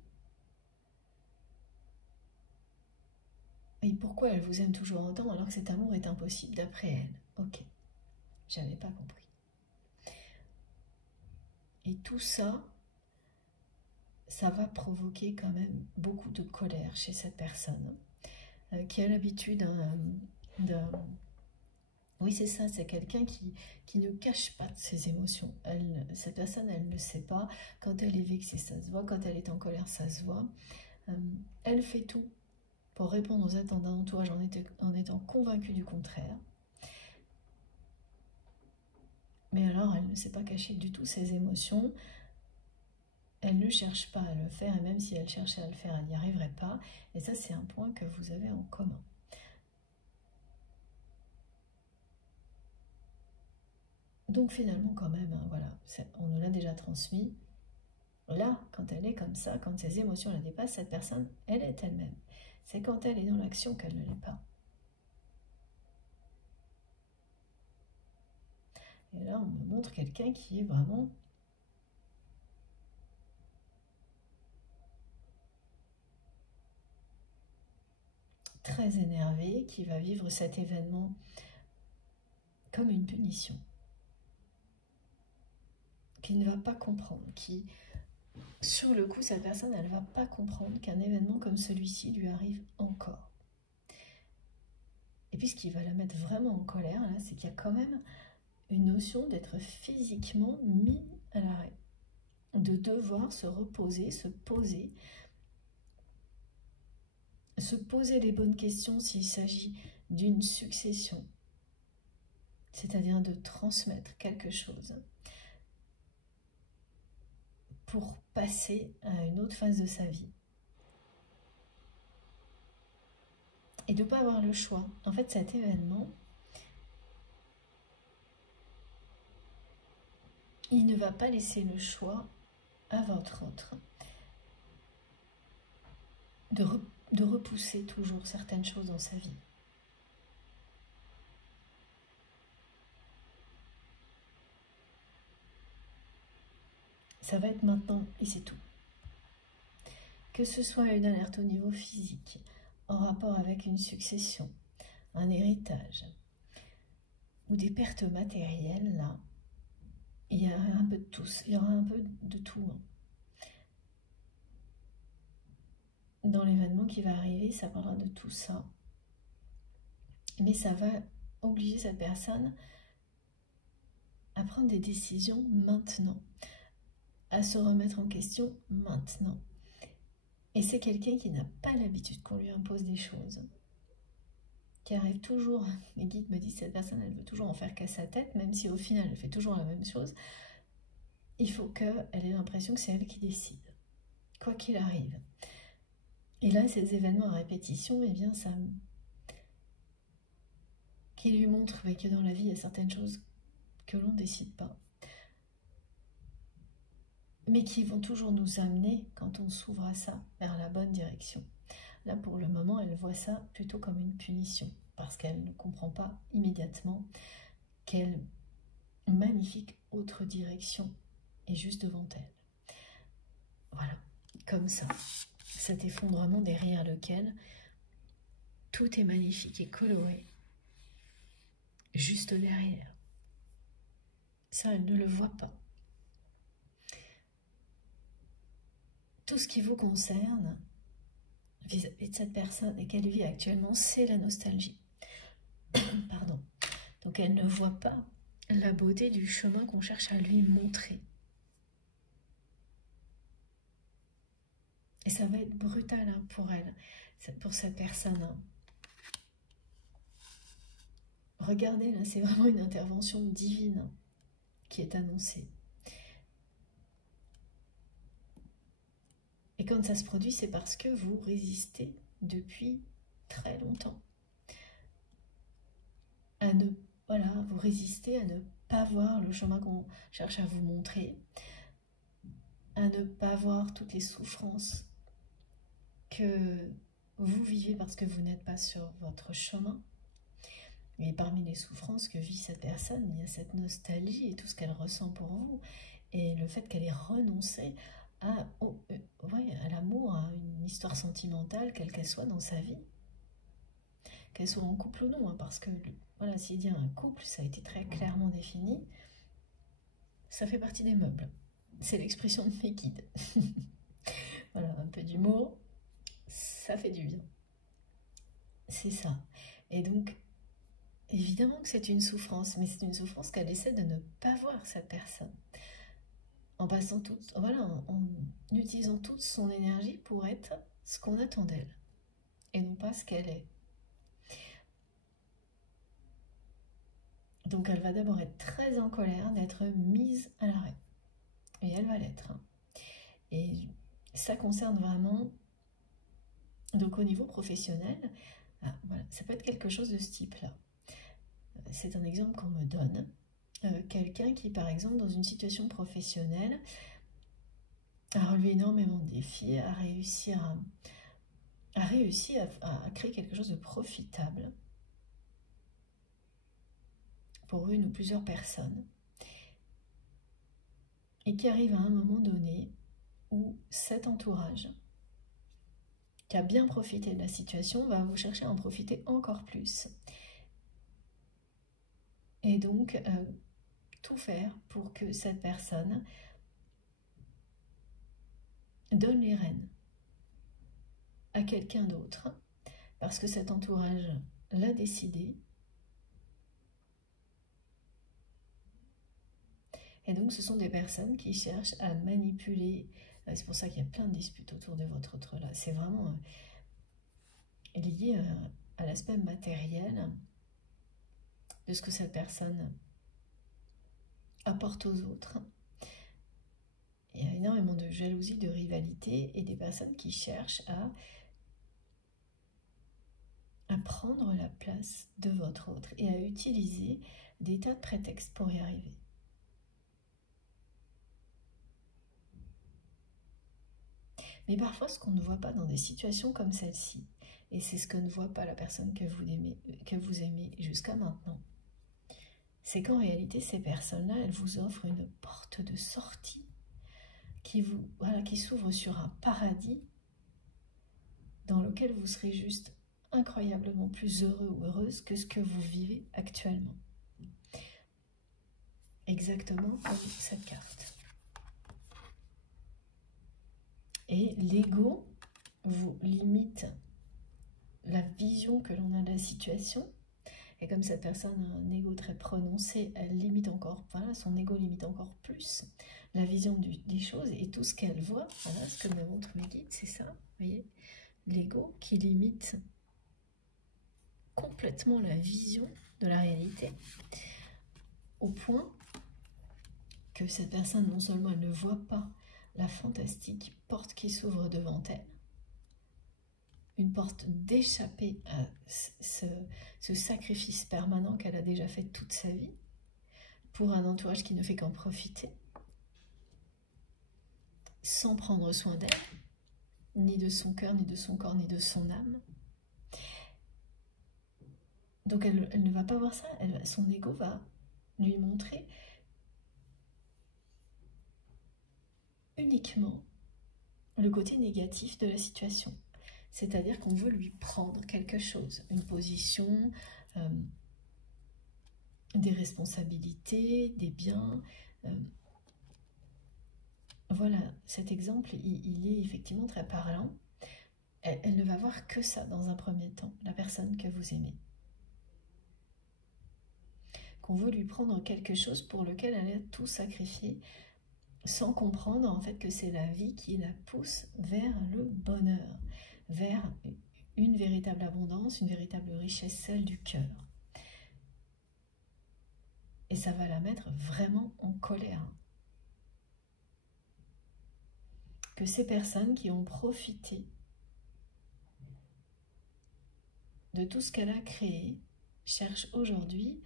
Et pourquoi elle vous aime toujours autant alors que cet amour est impossible d'après elle? Ok, j'avais pas compris. Et tout ça, ça va provoquer quand même beaucoup de colère chez cette personne qui a l'habitude Oui, c'est ça, c'est quelqu'un qui ne cache pas ses émotions. Cette personne, elle ne sait pas. Quand elle est vexée, ça se voit. Quand elle est en colère, ça se voit. Elle fait tout pour répondre aux attentes d'un entourage en étant convaincue du contraire. Mais alors, elle ne sait pas cacher du tout ses émotions. Elle ne cherche pas à le faire, et même si elle cherchait à le faire, elle n'y arriverait pas. Et ça, c'est un point que vous avez en commun. Donc finalement, quand même, hein, voilà, on nous l'a déjà transmis. Là, quand elle est comme ça, quand ses émotions la dépassent, cette personne, elle est elle-même. C'est quand elle est dans l'action qu'elle ne l'est pas. Et là, on me montre quelqu'un qui est vraiment très énervé, qui va vivre cet événement comme une punition, qui ne va pas comprendre, qui, sur le coup, cette personne, elle ne va pas comprendre qu'un événement comme celui-ci lui arrive encore. Et puis ce qui va la mettre vraiment en colère, là, c'est qu'il y a quand même une notion d'être physiquement mis à l'arrêt, de devoir se reposer, se poser les bonnes questions s'il s'agit d'une succession, c'est-à-dire de transmettre quelque chose pour passer à une autre phase de sa vie. Et de ne pas avoir le choix. En fait, cet événement, il ne va pas laisser le choix à votre autre de repousser toujours certaines choses dans sa vie. Ça va être maintenant et c'est tout. Que ce soit une alerte au niveau physique, en rapport avec une succession, un héritage, ou des pertes matérielles, là, il y a un peu de tous, il y aura un peu de tout. Dans l'événement qui va arriver, ça parlera de tout ça. Mais ça va obliger cette personne à prendre des décisions maintenant, à se remettre en question maintenant. Et c'est quelqu'un qui n'a pas l'habitude qu'on lui impose des choses, qui arrive toujours, mes guides me disent, cette personne, elle veut toujours en faire qu'à sa tête, même si au final, elle fait toujours la même chose. Il faut qu'elle ait l'impression que c'est elle qui décide, quoi qu'il arrive. Et là, ces événements à répétition, eh bien, ça... qui lui montrent que dans la vie, il y a certaines choses que l'on ne décide pas, mais qui vont toujours nous amener, quand on s'ouvre à ça, vers la bonne direction. Là, pour le moment, elle voit ça plutôt comme une punition, parce qu'elle ne comprend pas immédiatement quelle magnifique autre direction est juste devant elle. Voilà, comme ça, cet effondrement derrière lequel tout est magnifique et coloré, juste derrière. Ça, elle ne le voit pas. Tout ce qui vous concerne vis-à-vis de cette personne et qu'elle vit actuellement, c'est la nostalgie. Pardon. Donc elle ne voit pas la beauté du chemin qu'on cherche à lui montrer. Et ça va être brutal hein, pour elle, pour cette personne. Hein. Regardez, là, c'est vraiment une intervention divine hein, qui est annoncée. Et quand ça se produit, c'est parce que vous résistez depuis très longtemps. Voilà, vous résistez à ne pas voir le chemin qu'on cherche à vous montrer, à ne pas voir toutes les souffrances que vous vivez parce que vous n'êtes pas sur votre chemin. Et parmi les souffrances que vit cette personne, il y a cette nostalgie et tout ce qu'elle ressent pour vous, et le fait qu'elle ait renoncé à l'amour, à une histoire sentimentale, quelle qu'elle soit dans sa vie, qu'elle soit en couple ou non, hein, parce que voilà, s'il y a un couple, ça a été très clairement défini, ça fait partie des meubles. C'est l'expression de mes guides. Voilà, un peu d'humour, ça fait du bien. C'est ça. Et donc, évidemment que c'est une souffrance, mais c'est une souffrance qu'elle essaie de ne pas voir, cette personne. En passant en utilisant toute son énergie pour être ce qu'on attend d'elle, et non pas ce qu'elle est. Donc elle va d'abord être très en colère d'être mise à l'arrêt. Et elle va l'être. Hein. Et ça concerne vraiment, donc au niveau professionnel, voilà, ça peut être quelque chose de ce type-là. C'est un exemple qu'on me donne. Quelqu'un qui, par exemple, dans une situation professionnelle, a relevé énormément de défis, a réussi à créer quelque chose de profitable pour une ou plusieurs personnes, et qui arrive à un moment donné où cet entourage, qui a bien profité de la situation, va vous chercher à en profiter encore plus. Et donc, tout faire pour que cette personne donne les rênes à quelqu'un d'autre, parce que cet entourage l'a décidé. Et donc, ce sont des personnes qui cherchent à manipuler. C'est pour ça qu'il y a plein de disputes autour de votre autre là. C'est vraiment lié à l'aspect matériel de ce que cette personne apporte aux autres. Il y a énormément de jalousie, de rivalité et des personnes qui cherchent à prendre la place de votre autre et à utiliser des tas de prétextes pour y arriver. Mais parfois, ce qu'on ne voit pas dans des situations comme celle-ci, et c'est ce que ne voit pas la personne que vous aimez jusqu'à maintenant, c'est qu'en réalité, ces personnes-là, elles vous offrent une porte de sortie qui s'ouvre sur un paradis dans lequel vous serez juste incroyablement plus heureux ou heureuse que ce que vous vivez actuellement. Exactement comme cette carte. Et l'ego vous limite la vision que l'on a de la situation. Et comme cette personne a un ego très prononcé, elle limite encore, voilà, son ego limite encore plus la vision des choses et tout ce qu'elle voit. Voilà ce que me montrent mes guides, c'est ça, vous voyez, l'ego qui limite complètement la vision de la réalité, au point que cette personne, non seulement elle ne voit pas la fantastique porte qui s'ouvre devant elle, une porte d'échapper à ce sacrifice permanent qu'elle a déjà fait toute sa vie, pour un entourage qui ne fait qu'en profiter, sans prendre soin d'elle, ni de son cœur, ni de son corps, ni de son âme. Donc elle ne va pas voir ça, son ego va lui montrer uniquement le côté négatif de la situation. C'est-à-dire qu'on veut lui prendre quelque chose, une position, des responsabilités, des biens. Voilà, cet exemple, il est effectivement très parlant. Elle ne va voir que ça dans un premier temps, la personne que vous aimez. Qu'on veut lui prendre quelque chose pour lequel elle a tout sacrifié, sans comprendre en fait que c'est la vie qui la pousse vers le bonheur, vers une véritable abondance, une véritable richesse, celle du cœur. Et ça va la mettre vraiment en colère. Que ces personnes qui ont profité de tout ce qu'elle a créé cherchent aujourd'hui,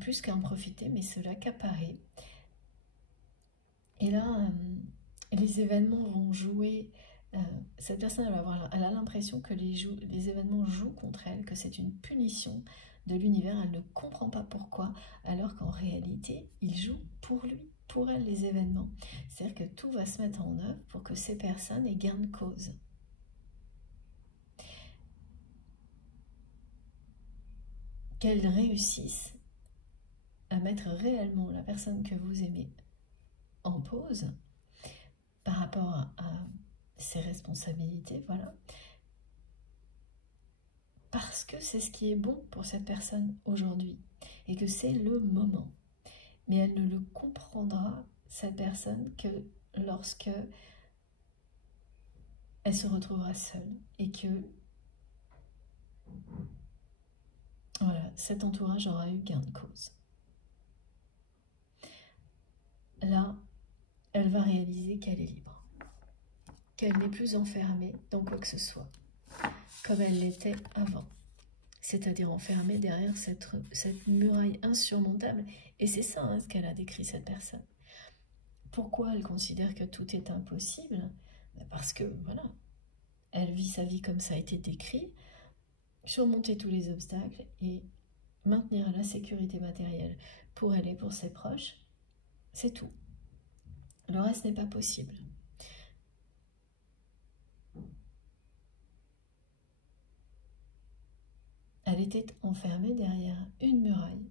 plus qu'à en profiter, mais se l'accaparer. Et là, les événements vont jouer. Cette personne, elle a l'impression que les événements jouent contre elle, que c'est une punition de l'univers. Elle ne comprend pas pourquoi, alors qu'en réalité, il joue pour lui, pour elle, les événements. C'est-à-dire que tout va se mettre en œuvre pour que ces personnes aient gain de cause. Qu'elles réussissent à mettre réellement la personne que vous aimez en pause par rapport à ses responsabilités, voilà. Parce que c'est ce qui est bon pour cette personne aujourd'hui et que c'est le moment. Mais elle ne le comprendra, cette personne, que lorsque elle se retrouvera seule et que voilà, cet entourage aura eu gain de cause. Là, elle va réaliser qu'elle est libre, qu'elle n'est plus enfermée dans quoi que ce soit, comme elle l'était avant. C'est-à-dire enfermée derrière cette muraille insurmontable. Et c'est ça ce qu'elle a décrit, cette personne. Pourquoi elle considère que tout est impossible? Parce que, voilà, elle vit sa vie comme ça a été décrit, surmonter tous les obstacles et maintenir la sécurité matérielle pour elle et pour ses proches, c'est tout. Le reste n'est pas possible. Elle était enfermée derrière une muraille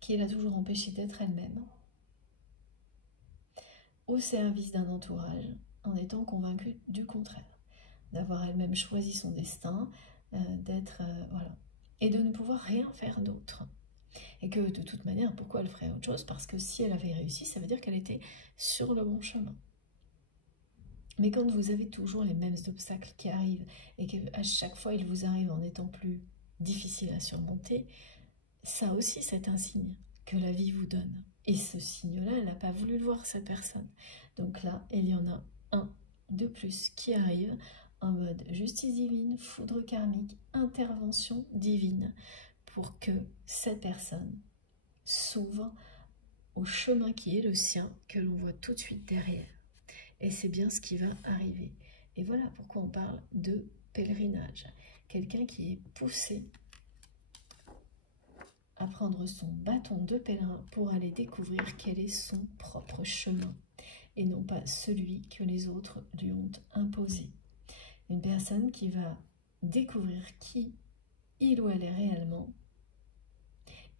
qui l'a toujours empêchée d'être elle-même, au service d'un entourage, en étant convaincue du contraire, d'avoir elle-même choisi son destin, d'être voilà, et de ne pouvoir rien faire d'autre. Et que de toute manière, pourquoi elle ferait autre chose? Parce que si elle avait réussi, ça veut dire qu'elle était sur le bon chemin. Mais quand vous avez toujours les mêmes obstacles qui arrivent et qu'à chaque fois ils vous arrivent en étant plus difficiles à surmonter, ça aussi c'est un signe que la vie vous donne. Et ce signe-là, elle n'a pas voulu le voir, cette personne. Donc là, il y en a un de plus qui arrive en mode justice divine, foudre karmique, intervention divine, pour que cette personne s'ouvre au chemin qui est le sien, que l'on voit tout de suite derrière. Et c'est bien ce qui va arriver. Et voilà pourquoi on parle de pèlerinage. Quelqu'un qui est poussé à prendre son bâton de pèlerin pour aller découvrir quel est son propre chemin et non pas celui que les autres lui ont imposé. Une personne qui va découvrir qui il ou elle est réellement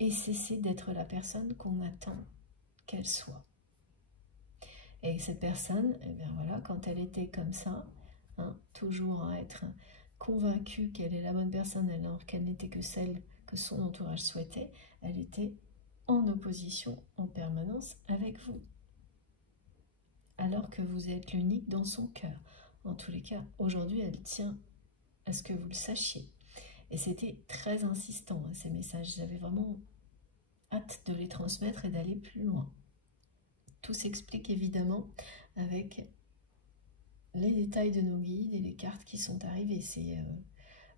et cesser d'être la personne qu'on attend qu'elle soit. Et cette personne, eh bien voilà, quand elle était comme ça, toujours à être convaincue qu'elle est la bonne personne alors qu'elle n'était que celle que son entourage souhaitait, elle était en opposition en permanence avec vous. Alors que vous êtes l'unique dans son cœur. En tous les cas, aujourd'hui, elle tient à ce que vous le sachiez. Et c'était très insistant, ces messages. J'avais vraiment hâte de les transmettre et d'aller plus loin. Tout s'explique évidemment avec les détails de nos guides et les cartes qui sont arrivées. C'est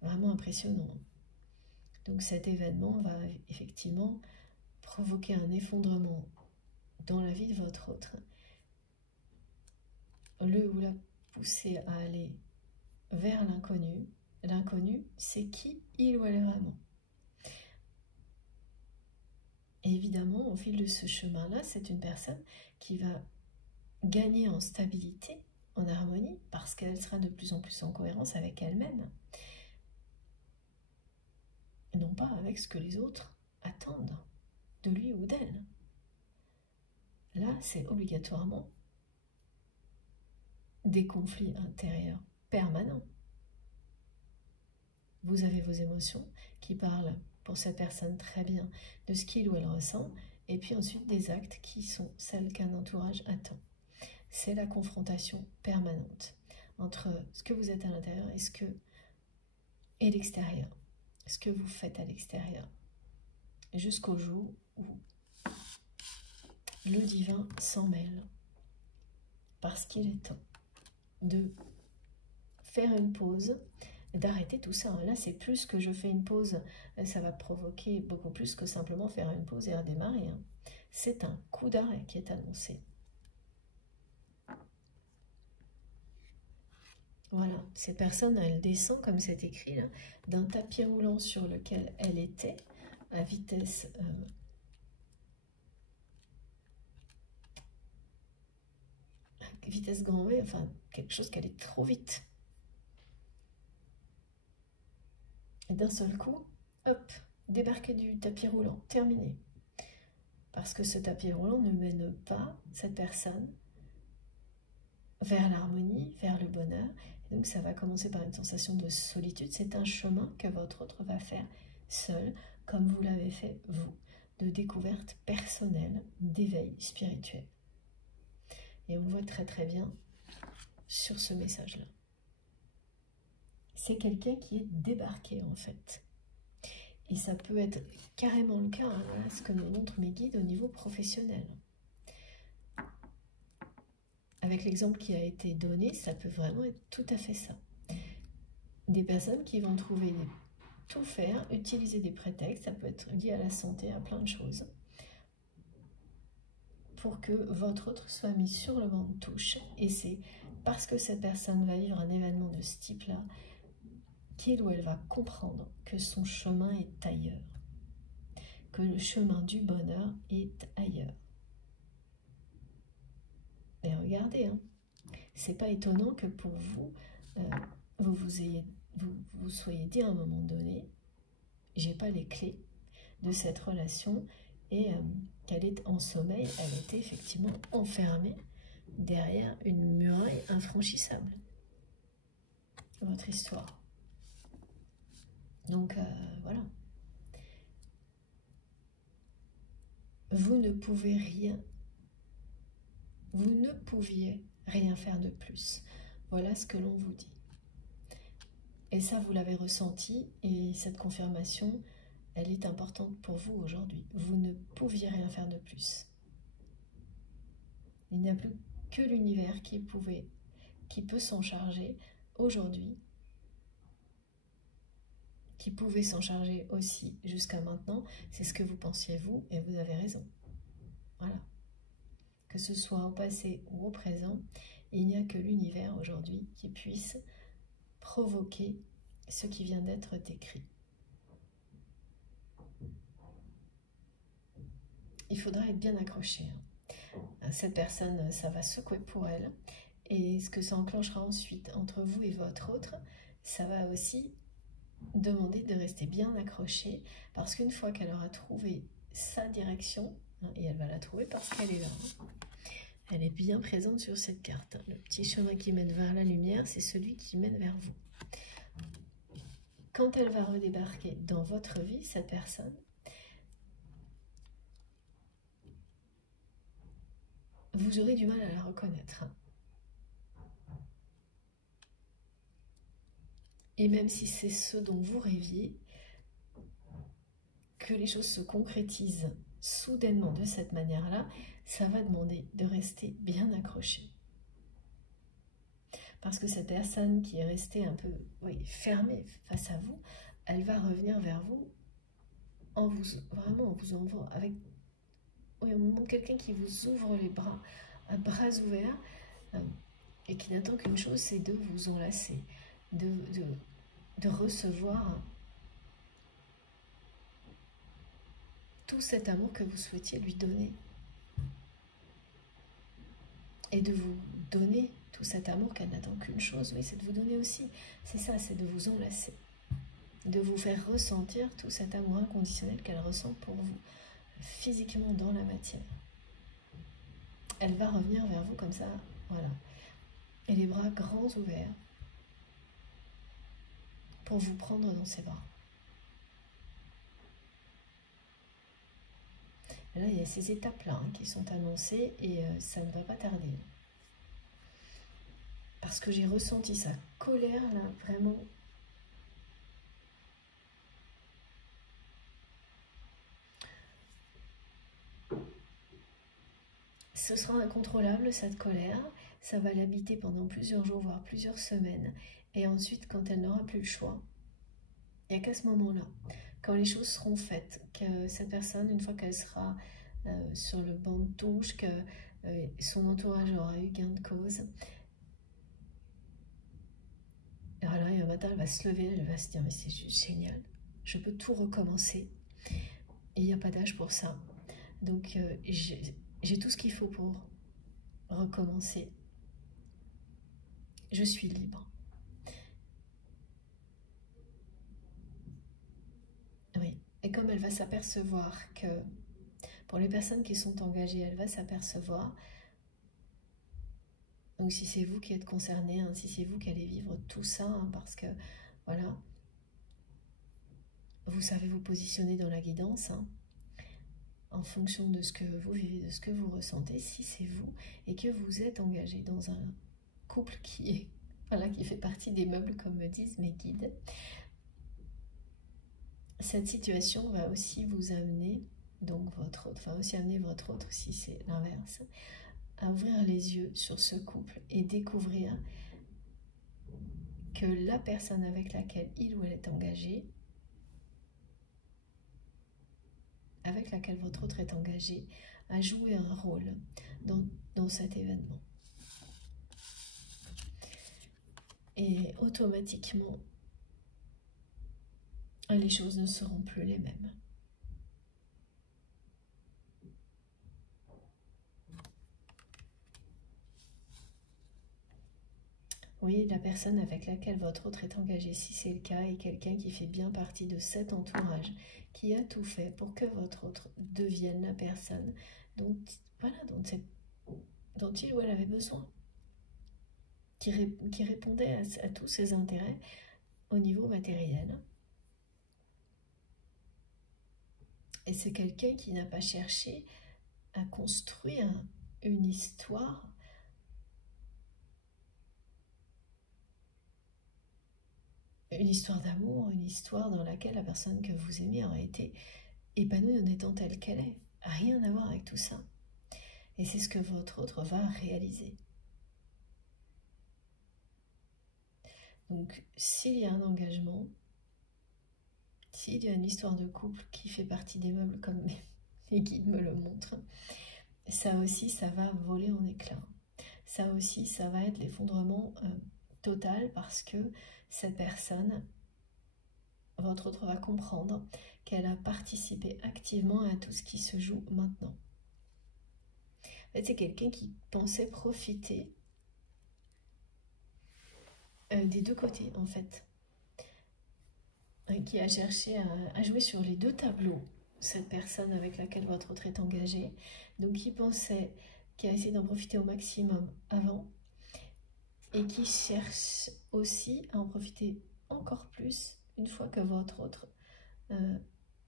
vraiment impressionnant. Donc cet événement va effectivement provoquer un effondrement dans la vie de votre autre. Le ou la pousser à aller vers l'inconnu. L'inconnu, c'est qui il ou elle est vraiment. Et évidemment, au fil de ce chemin-là, c'est une personne qui va gagner en stabilité, en harmonie, parce qu'elle sera de plus en plus en cohérence avec elle-même, et non pas avec ce que les autres attendent de lui ou d'elle. Là, c'est obligatoirement des conflits intérieurs permanents. Vous avez vos émotions qui parlent pour cette personne très bien de ce qu'il ou elle ressent, et puis ensuite des actes qui sont celles qu'un entourage attend. C'est la confrontation permanente entre ce que vous êtes à l'intérieur et l'extérieur, ce que vous faites à l'extérieur, jusqu'au jour où le divin s'en mêle, parce qu'il est temps de faire une pause, d'arrêter tout ça. Là, c'est plus que je fais une pause, ça va provoquer beaucoup plus que simplement faire une pause et redémarrer. C'est un coup d'arrêt qui est annoncé. Voilà, cette personne, elle descend, comme c'est écrit là, d'un tapis roulant sur lequel elle était, à vitesse grand V, enfin quelque chose qui allait trop vite. Et d'un seul coup, hop, débarquer du tapis roulant, terminé. Parce que ce tapis roulant ne mène pas cette personne vers l'harmonie, vers le bonheur. Et donc ça va commencer par une sensation de solitude. C'est un chemin que votre autre va faire seul, comme vous l'avez fait vous, de découverte personnelle, d'éveil spirituel. Et on le voit très très bien sur ce message-là. C'est quelqu'un qui est débarqué en fait. Et ça peut être carrément le cas, hein, voilà ce que me montrent mes guides au niveau professionnel. Avec l'exemple qui a été donné, ça peut vraiment être tout à fait ça. Des personnes qui vont trouver tout faire, utiliser des prétextes, ça peut être lié à la santé, à plein de choses, pour que votre autre soit mis sur le banc de touche. Et c'est parce que cette personne va vivre un événement de ce type-là qu'il ou elle va comprendre que son chemin est ailleurs, que le chemin du bonheur est ailleurs. Et regardez, hein, c'est pas étonnant que pour vous, vous soyez dit à un moment donné, j'ai pas les clés de cette relation, et qu'elle est en sommeil, elle était effectivement enfermée derrière une muraille infranchissable. Votre histoire. Donc voilà. Vous ne pouvez rien. Vous ne pouviez rien faire de plus. Voilà ce que l'on vous dit. Et ça, vous l'avez ressenti, et cette confirmation, elle est importante pour vous aujourd'hui. Vous ne pouviez rien faire de plus. Il n'y a plus que l'univers qui peut s'en charger aujourd'hui, qui pouvait s'en charger aussi jusqu'à maintenant. C'est ce que vous pensiez vous, et vous avez raison. Voilà. Que ce soit au passé ou au présent, il n'y a que l'univers aujourd'hui qui puisse provoquer ce qui vient d'être écrit. Il faudra être bien accroché. Cette personne, ça va secouer pour elle. Et ce que ça enclenchera ensuite entre vous et votre autre, ça va aussi demander de rester bien accroché, parce qu'une fois qu'elle aura trouvé sa direction, et elle va la trouver parce qu'elle est là, elle est bien présente sur cette carte. Le petit chemin qui mène vers la lumière, c'est celui qui mène vers vous. Quand elle va redébarquer dans votre vie, cette personne, vous aurez du mal à la reconnaître. Et même si c'est ce dont vous rêviez, que les choses se concrétisent soudainement de cette manière-là, ça va demander de rester bien accroché. Parce que cette personne qui est restée un peu fermée face à vous, elle va revenir vers vous en vous envoie avec au moment quelqu'un qui vous ouvre les bras, bras ouverts, et qui n'attend qu'une chose, c'est de vous enlacer, de recevoir tout cet amour que vous souhaitiez lui donner. Et de vous donner tout cet amour qu'elle n'attend qu'une chose, oui, c'est de vous donner aussi. C'est ça, c'est de vous enlacer. De vous faire ressentir tout cet amour inconditionnel qu'elle ressent pour vous, physiquement dans la matière. Elle va revenir vers vous comme ça, voilà. Et les bras grands ouverts pour vous prendre dans ses bras. Là, il y a ces étapes-là qui sont annoncées et ça ne va pas tarder. Parce que j'ai ressenti sa colère, là, vraiment. Ce sera incontrôlable, cette colère. Ça va l'habiter pendant plusieurs jours, voire plusieurs semaines. Et ensuite, quand elle n'aura plus le choix, il n'y a qu'à ce moment-là, quand les choses seront faites, que cette personne, une fois qu'elle sera sur le banc de touche, que son entourage aura eu gain de cause, alors là, un matin, elle va se lever, elle va se dire, mais c'est juste génial, je peux tout recommencer. Et il n'y a pas d'âge pour ça. Donc, j'ai tout ce qu'il faut pour recommencer. Je suis libre. Oui. Et comme elle va s'apercevoir que, pour les personnes qui sont engagées, elle va s'apercevoir, donc si c'est vous qui êtes concerné, si c'est vous qui allez vivre tout ça, parce que, voilà, vous savez vous positionner dans la guidance, en fonction de ce que vous vivez, de ce que vous ressentez, si c'est vous, et que vous êtes engagé dans un couple qui est, voilà, qui fait partie des meubles, comme me disent mes guides, cette situation va aussi vous amener, donc votre autre, va aussi amener votre autre, si c'est l'inverse, à ouvrir les yeux sur ce couple et découvrir que la personne avec laquelle il ou elle est engagé, avec laquelle votre autre est engagé, a joué un rôle dans cet événement. Et automatiquement, les choses ne seront plus les mêmes. Oui, la personne avec laquelle votre autre est engagé, si c'est le cas, est quelqu'un qui fait bien partie de cet entourage, qui a tout fait pour que votre autre devienne la personne dont, voilà, dont il ou elle avait besoin, qui répondait à tous ses intérêts au niveau matériel. Et c'est quelqu'un qui n'a pas cherché à construire une histoire d'amour, une histoire dans laquelle la personne que vous aimez aurait été épanouie en étant telle qu'elle est. Rien à voir avec tout ça. Et c'est ce que votre autre va réaliser. Donc, s'il y a un engagement, s'il y a une histoire de couple qui fait partie des meubles comme mes guides me le montrent, ça aussi, ça va voler en éclats. Ça aussi, ça va être l'effondrement total parce que cette personne, votre autre, va comprendre qu'elle a participé activement à tout ce qui se joue maintenant. En fait, c'est quelqu'un qui pensait profiter des deux côtés, en fait. Qui a cherché à jouer sur les deux tableaux, cette personne avec laquelle votre autre est engagé. Donc, qui pensait, qui a essayé d'en profiter au maximum avant, et qui cherche aussi à en profiter encore plus une fois que votre autre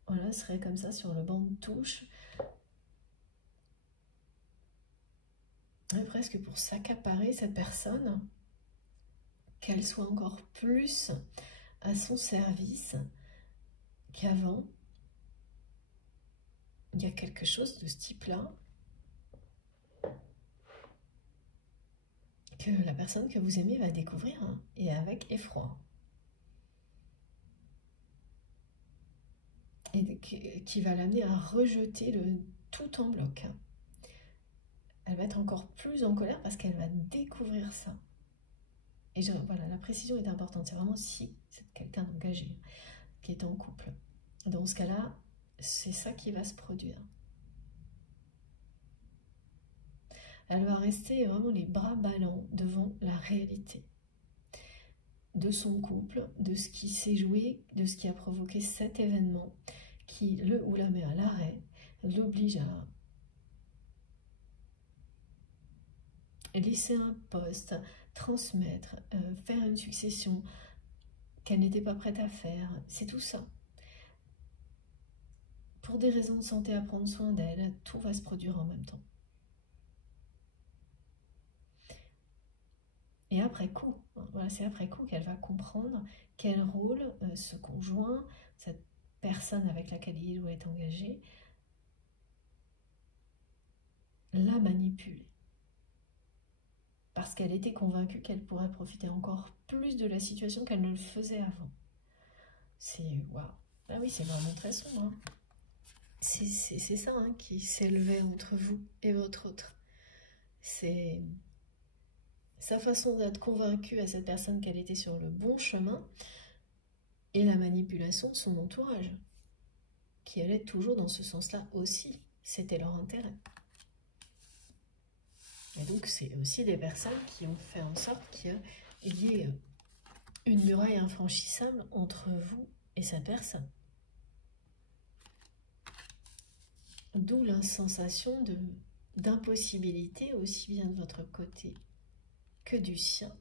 voilà, serait comme ça sur le banc de touche, presque pour s'accaparer cette personne, qu'elle soit encore plus à son service qu'avant. Il y a quelque chose de ce type-là que la personne que vous aimez va découvrir, et avec effroi. Et qui va l'amener à rejeter le tout en bloc. Elle va être encore plus en colère parce qu'elle va découvrir ça. Et voilà, la précision est importante. C'est vraiment si c'est quelqu'un d'engagé qui est en couple. Dans ce cas-là, c'est ça qui va se produire. Elle va rester vraiment les bras ballants devant la réalité de son couple, de ce qui s'est joué, de ce qui a provoqué cet événement qui le ou la met à l'arrêt, l'oblige à laisser un poste, transmettre, faire une succession qu'elle n'était pas prête à faire. C'est tout ça. Pour des raisons de santé, à prendre soin d'elle, tout va se produire en même temps. Et après coup, voilà, c'est après coup qu'elle va comprendre quel rôle ce conjoint, cette personne avec laquelle il ou elle est engagé, la manipule. Parce qu'elle était convaincue qu'elle pourrait profiter encore plus de la situation qu'elle ne le faisait avant. C'est waouh. Ah oui, c'est vraiment très sombre. Hein. C'est ça hein, qui s'élevait entre vous et votre autre. C'est sa façon d'être convaincue à cette personne qu'elle était sur le bon chemin et la manipulation de son entourage, qui allait toujours dans ce sens-là aussi. C'était leur intérêt. Et donc, c'est aussi des personnes qui ont fait en sorte qu'il y ait une muraille infranchissable entre vous et cette personne. D'où la sensation d'impossibilité, aussi bien de votre côté que du sien,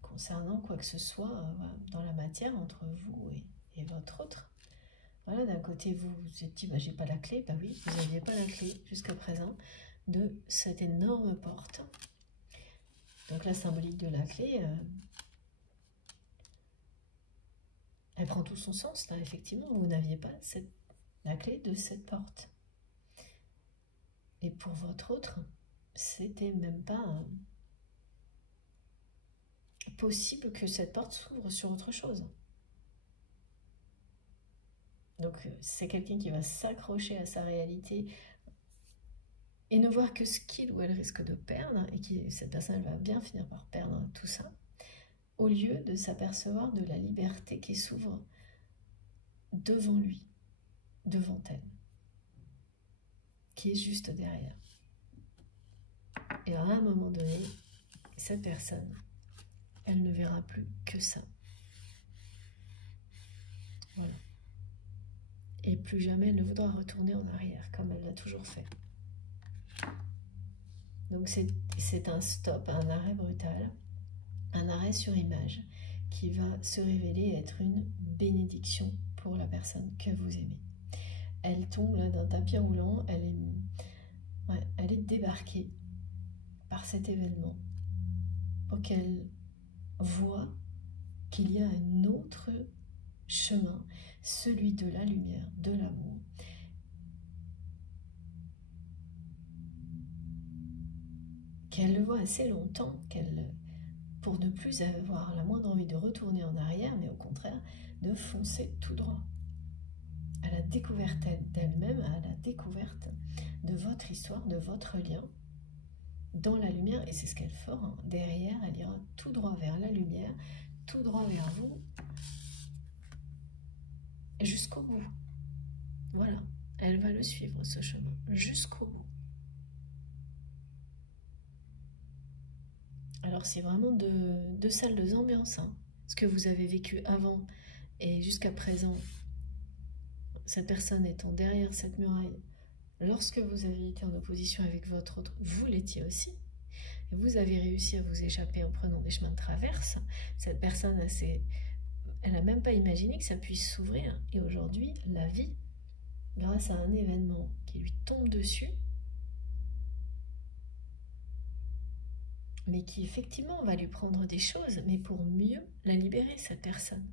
concernant quoi que ce soit dans la matière entre vous et votre autre. Voilà, d'un côté, vous vous êtes dit, bah, j'ai pas la clé. Bah oui, vous n'aviez pas la clé jusqu'à présent de cette énorme porte. Donc la symbolique de la clé, elle prend tout son sens. Là, effectivement, vous n'aviez pas la clé de cette porte. Et pour votre autre, c'était même pas possible que cette porte s'ouvre sur autre chose. Donc c'est quelqu'un qui va s'accrocher à sa réalité et ne voir que ce qu'il ou elle risque de perdre, et cette personne elle va bien finir par perdre tout ça, au lieu de s'apercevoir de la liberté qui s'ouvre devant lui, devant elle, qui est juste derrière. Et à un moment donné, cette personne, elle ne verra plus que ça. Voilà. Et plus jamais elle ne voudra retourner en arrière, comme elle l'a toujours fait. Donc c'est un stop, un arrêt brutal, un arrêt sur image, qui va se révéler être une bénédiction pour la personne que vous aimez. Elle tombe là d'un tapis roulant, elle est débarquée par cet événement pour qu'elle voit qu'il y a un autre chemin, celui de la lumière, de l'amour. Qu'elle le voit assez longtemps, pour ne plus avoir la moindre envie de retourner en arrière, mais au contraire, de foncer tout droit. À la découverte d'elle-même, à la découverte de votre histoire, de votre lien, dans la lumière, et c'est ce qu'elle fera. Hein. Derrière, elle ira tout droit vers la lumière, tout droit vers vous, jusqu'au bout. Voilà, elle va le suivre, ce chemin, jusqu'au bout. Alors c'est vraiment deux salles, deux ambiances. Hein. Ce que vous avez vécu avant et jusqu'à présent, cette personne étant derrière cette muraille, lorsque vous avez été en opposition avec votre autre, vous l'étiez aussi. Et vous avez réussi à vous échapper en prenant des chemins de traverse. Cette personne, elle n'a même pas imaginé que ça puisse s'ouvrir. Et aujourd'hui, la vie, grâce à un événement qui lui tombe dessus, mais qui effectivement va lui prendre des choses, mais pour mieux la libérer, cette personne.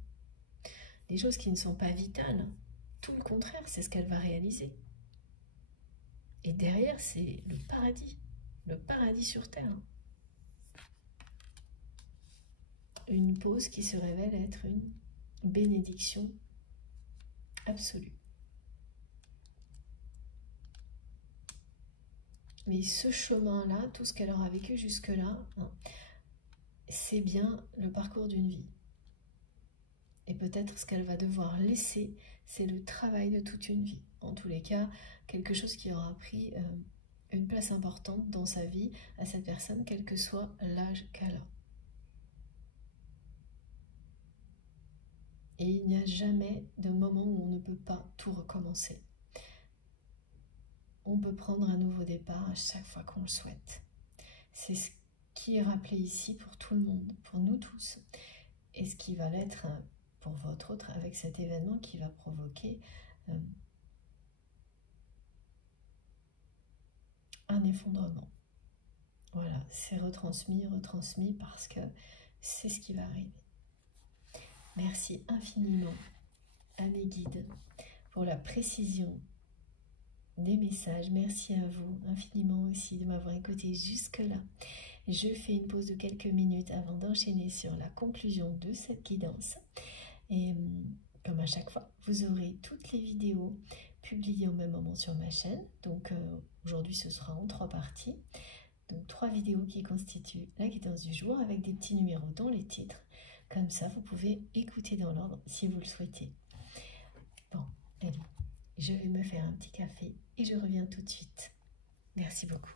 Des choses qui ne sont pas vitales. Tout le contraire, c'est ce qu'elle va réaliser. Et derrière, c'est le paradis sur terre. Une pause qui se révèle être une bénédiction absolue. Mais ce chemin-là, tout ce qu'elle aura vécu jusque-là, hein, c'est bien le parcours d'une vie. Et peut-être ce qu'elle va devoir laisser, c'est le travail de toute une vie. En tous les cas, quelque chose qui aura pris une place importante dans sa vie à cette personne, quel que soit l'âge qu'elle a. Et il n'y a jamais de moment où on ne peut pas tout recommencer. On peut prendre un nouveau départ à chaque fois qu'on le souhaite. C'est ce qui est rappelé ici pour tout le monde, pour nous tous. Et ce qui va l'être pour votre autre avec cet événement qui va provoquer un effondrement. Voilà, c'est retransmis parce que c'est ce qui va arriver. Merci infiniment à mes guides pour la précision des messages. Merci à vous infiniment aussi de m'avoir écouté jusque-là. Je fais une pause de quelques minutes avant d'enchaîner sur la conclusion de cette guidance. Et comme à chaque fois, vous aurez toutes les vidéos publiées au même moment sur ma chaîne. Donc aujourd'hui, ce sera en 3 parties. Donc 3 vidéos qui constituent la guidance du jour avec des petits numéros dans les titres. Comme ça, vous pouvez écouter dans l'ordre si vous le souhaitez. Bon, allez, je vais me faire un petit café et je reviens tout de suite. Merci beaucoup.